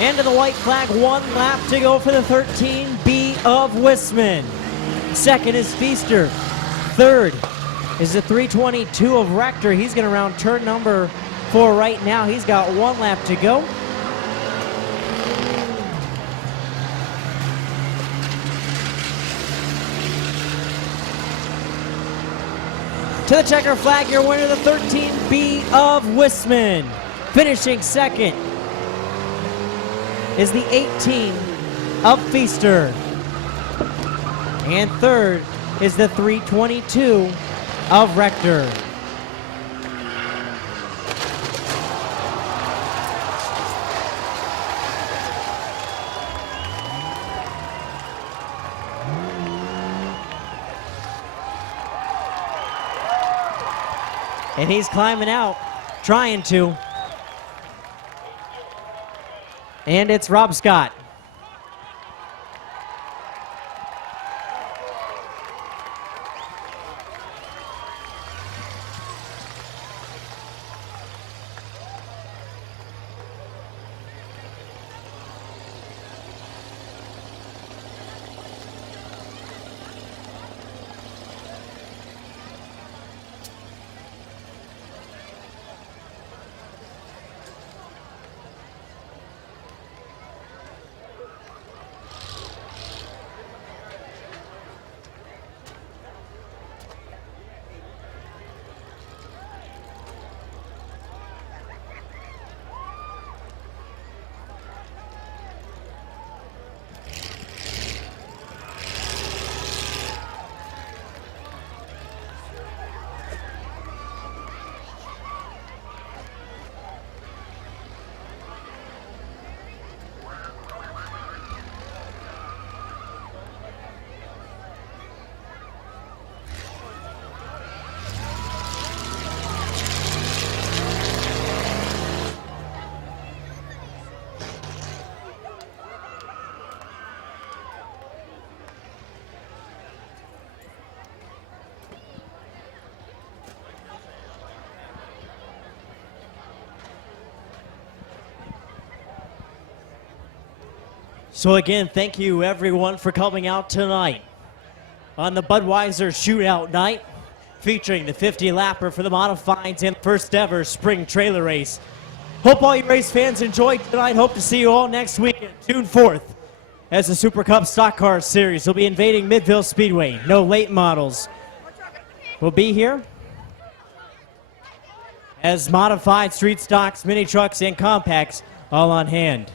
Into the white flag, 1 lap to go for the 13B of Wisman. Second is Feaster. Third is the 322 of Rector. He's going to round turn number 4 right now. He's got 1 lap to go. To the checker flag, your winner, the 13B of Wisman. Finishing second is the 18 of Feaster. And third is the 322 of Rector. And he's climbing out, trying to. And it's Rob Scott. So again, thank you everyone for coming out tonight on the Budweiser Shootout Night, featuring the 50 lapper for the modifieds and first ever spring trailer race. Hope all you race fans enjoyed tonight. Hope to see you all next week, June 4th, as the Super Cup Stock Car Series will be invading Midvale Speedway. No late models will be here, as modified street stocks, mini trucks, and compacts all on hand.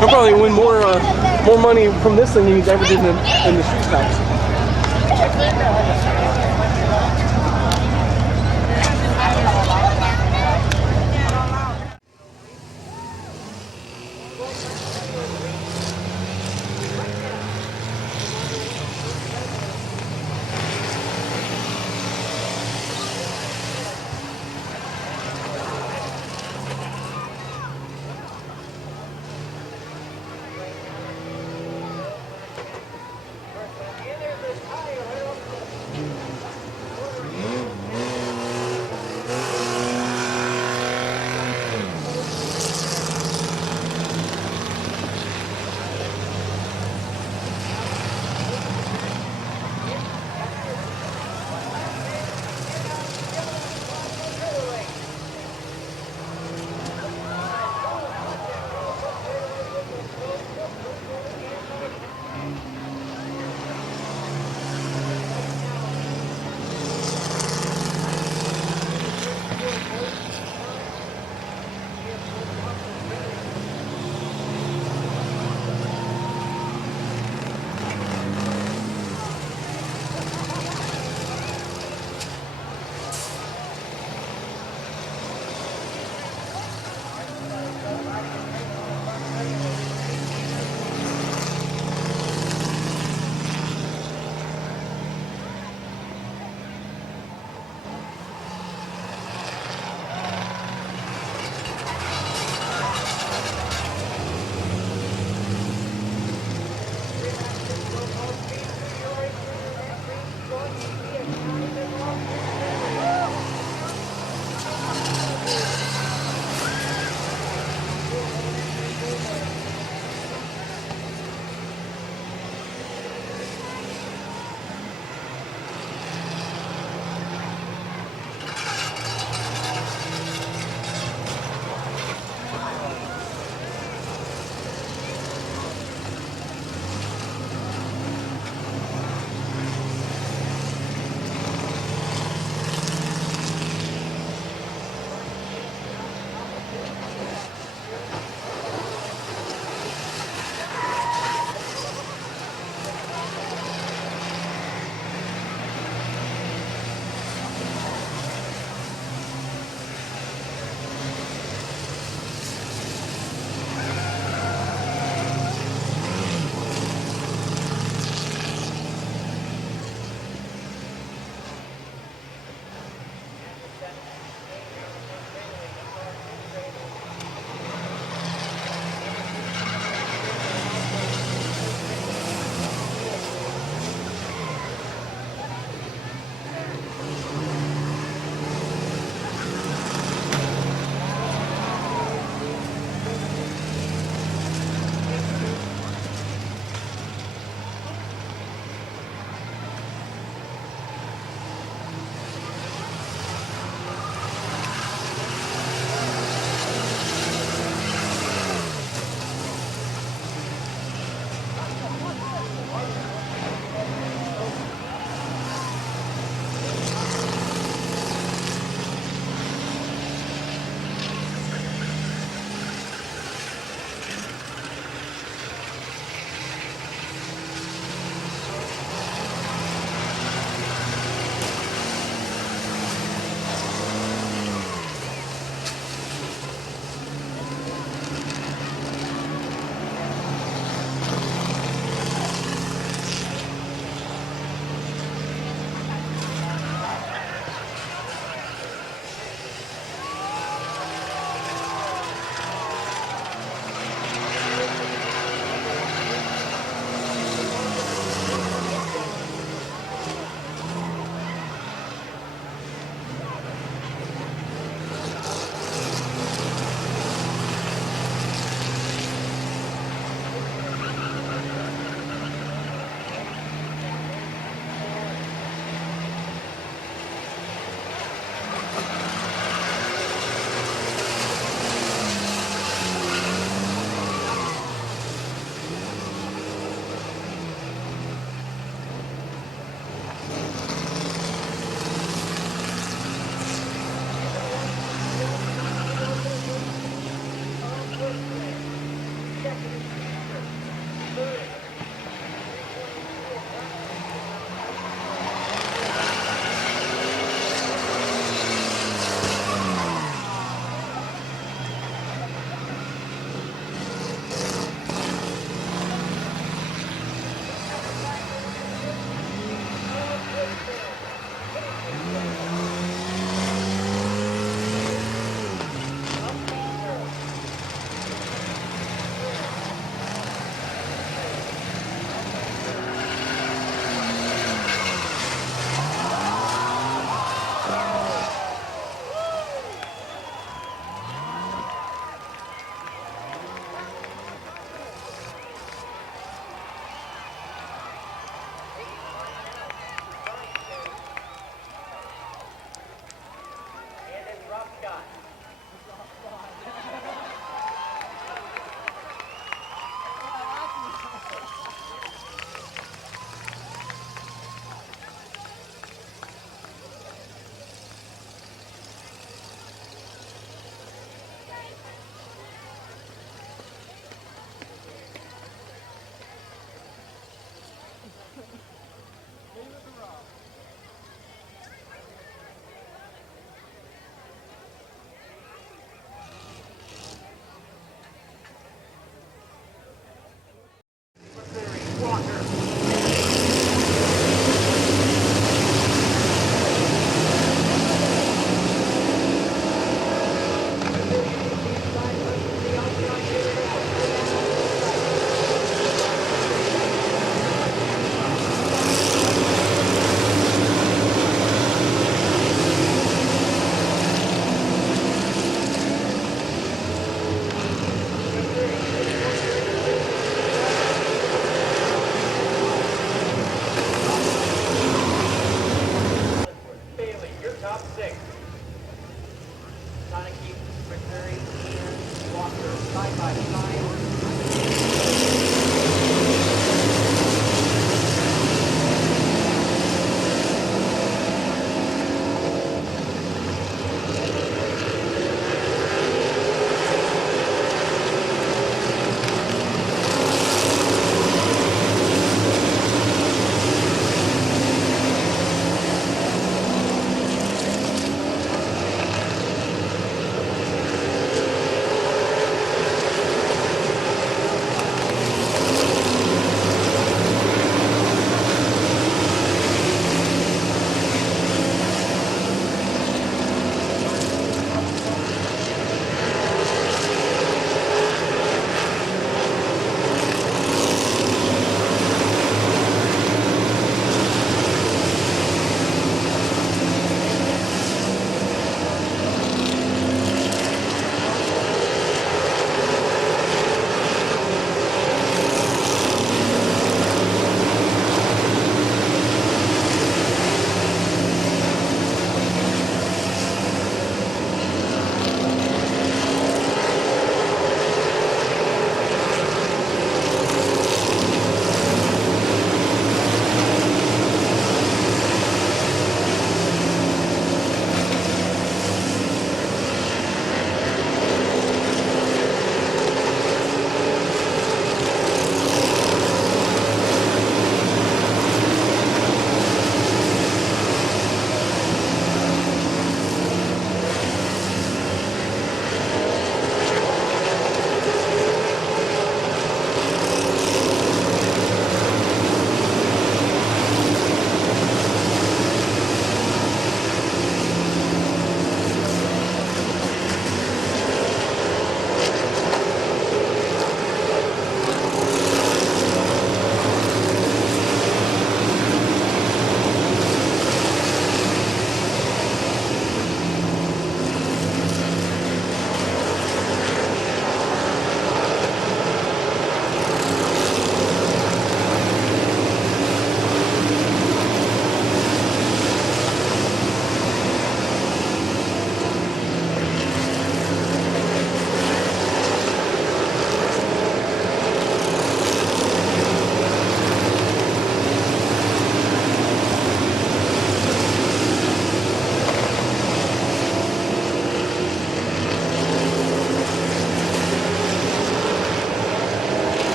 He'll probably win more money from this than he's ever did in the street stocks.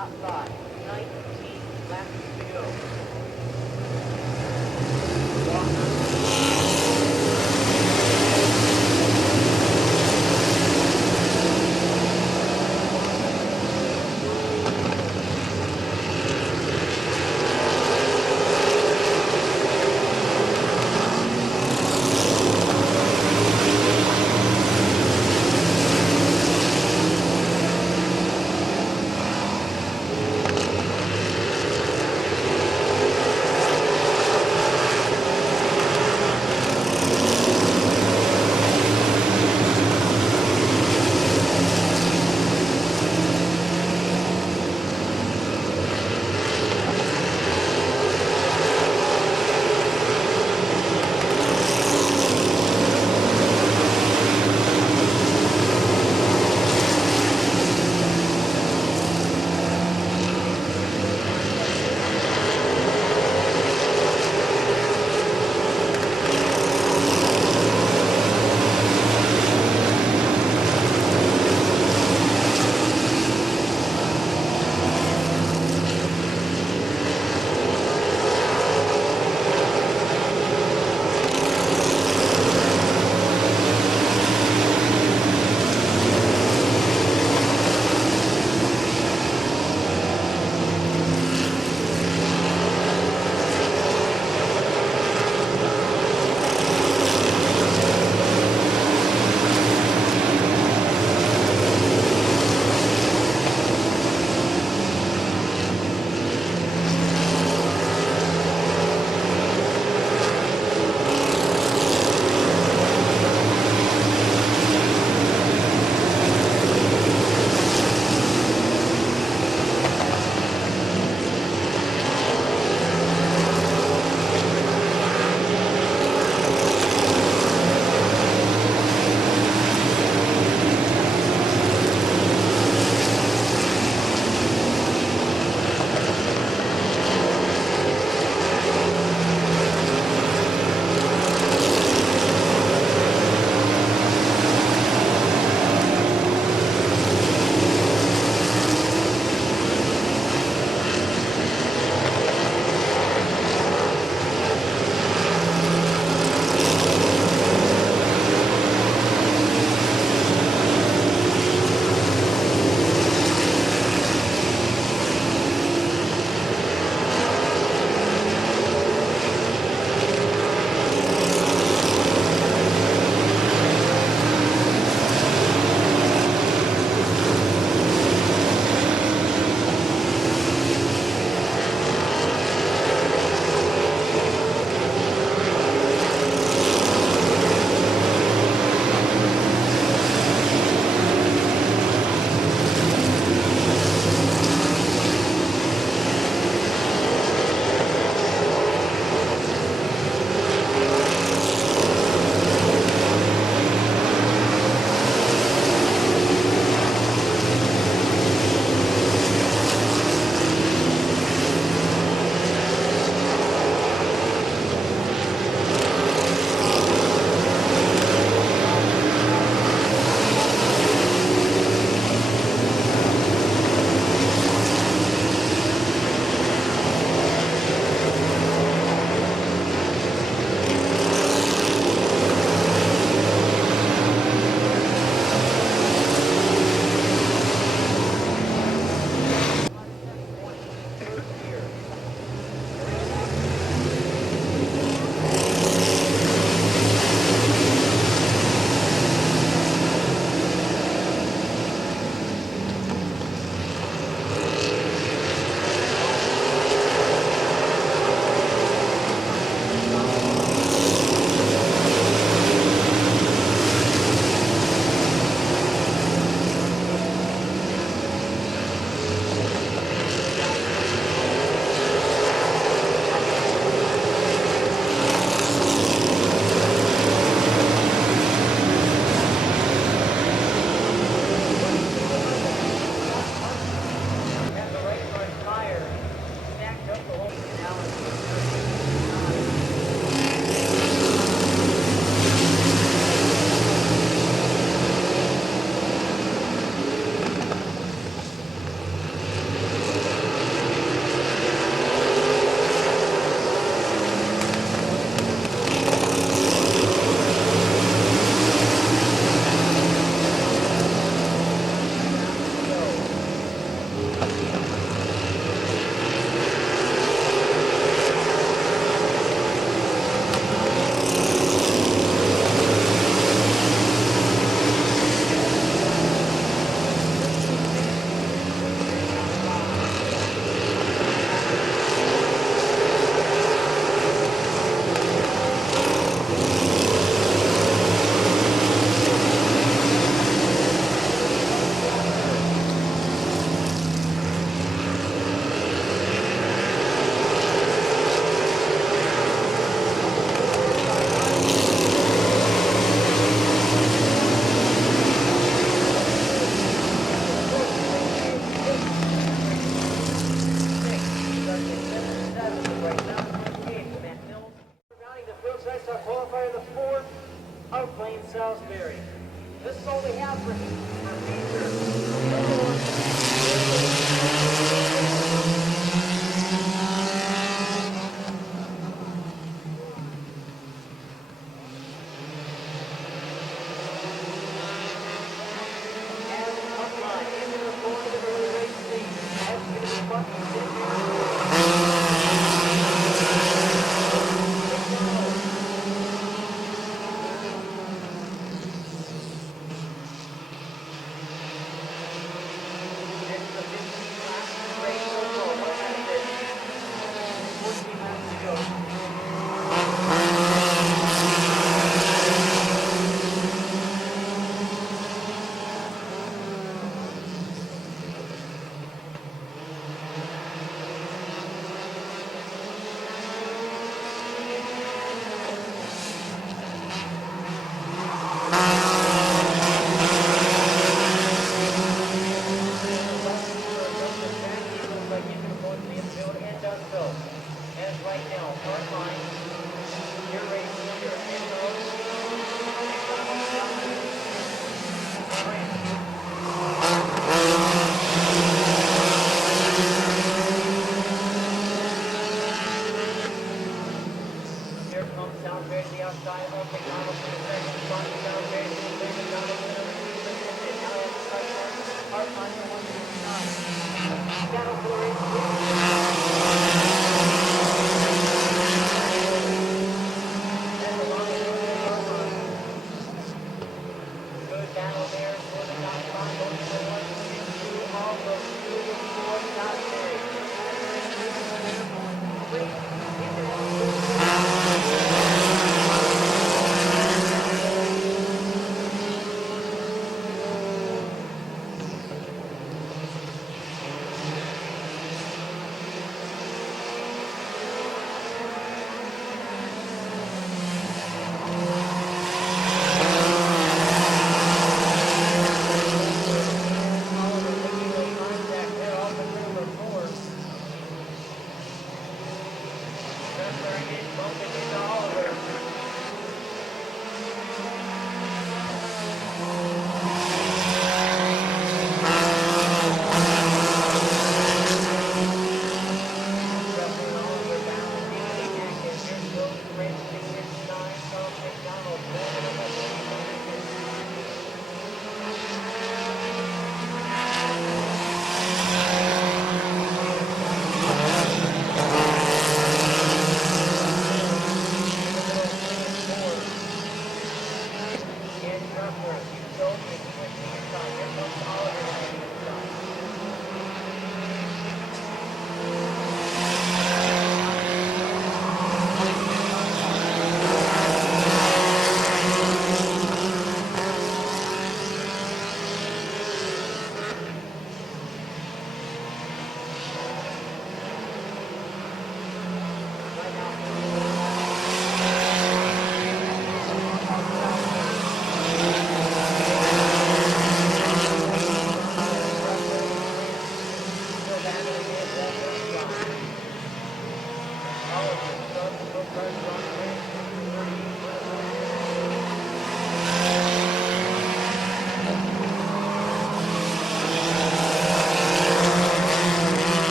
top spot. 19 laps to go.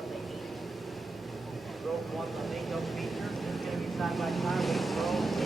what they need. Rope 1, the makeup feature, is going to be side by side with rope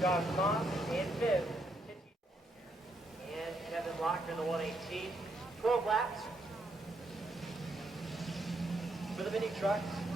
Josh Moss in fifth. And Kevin Locker in the 118. 12 laps for the mini trucks.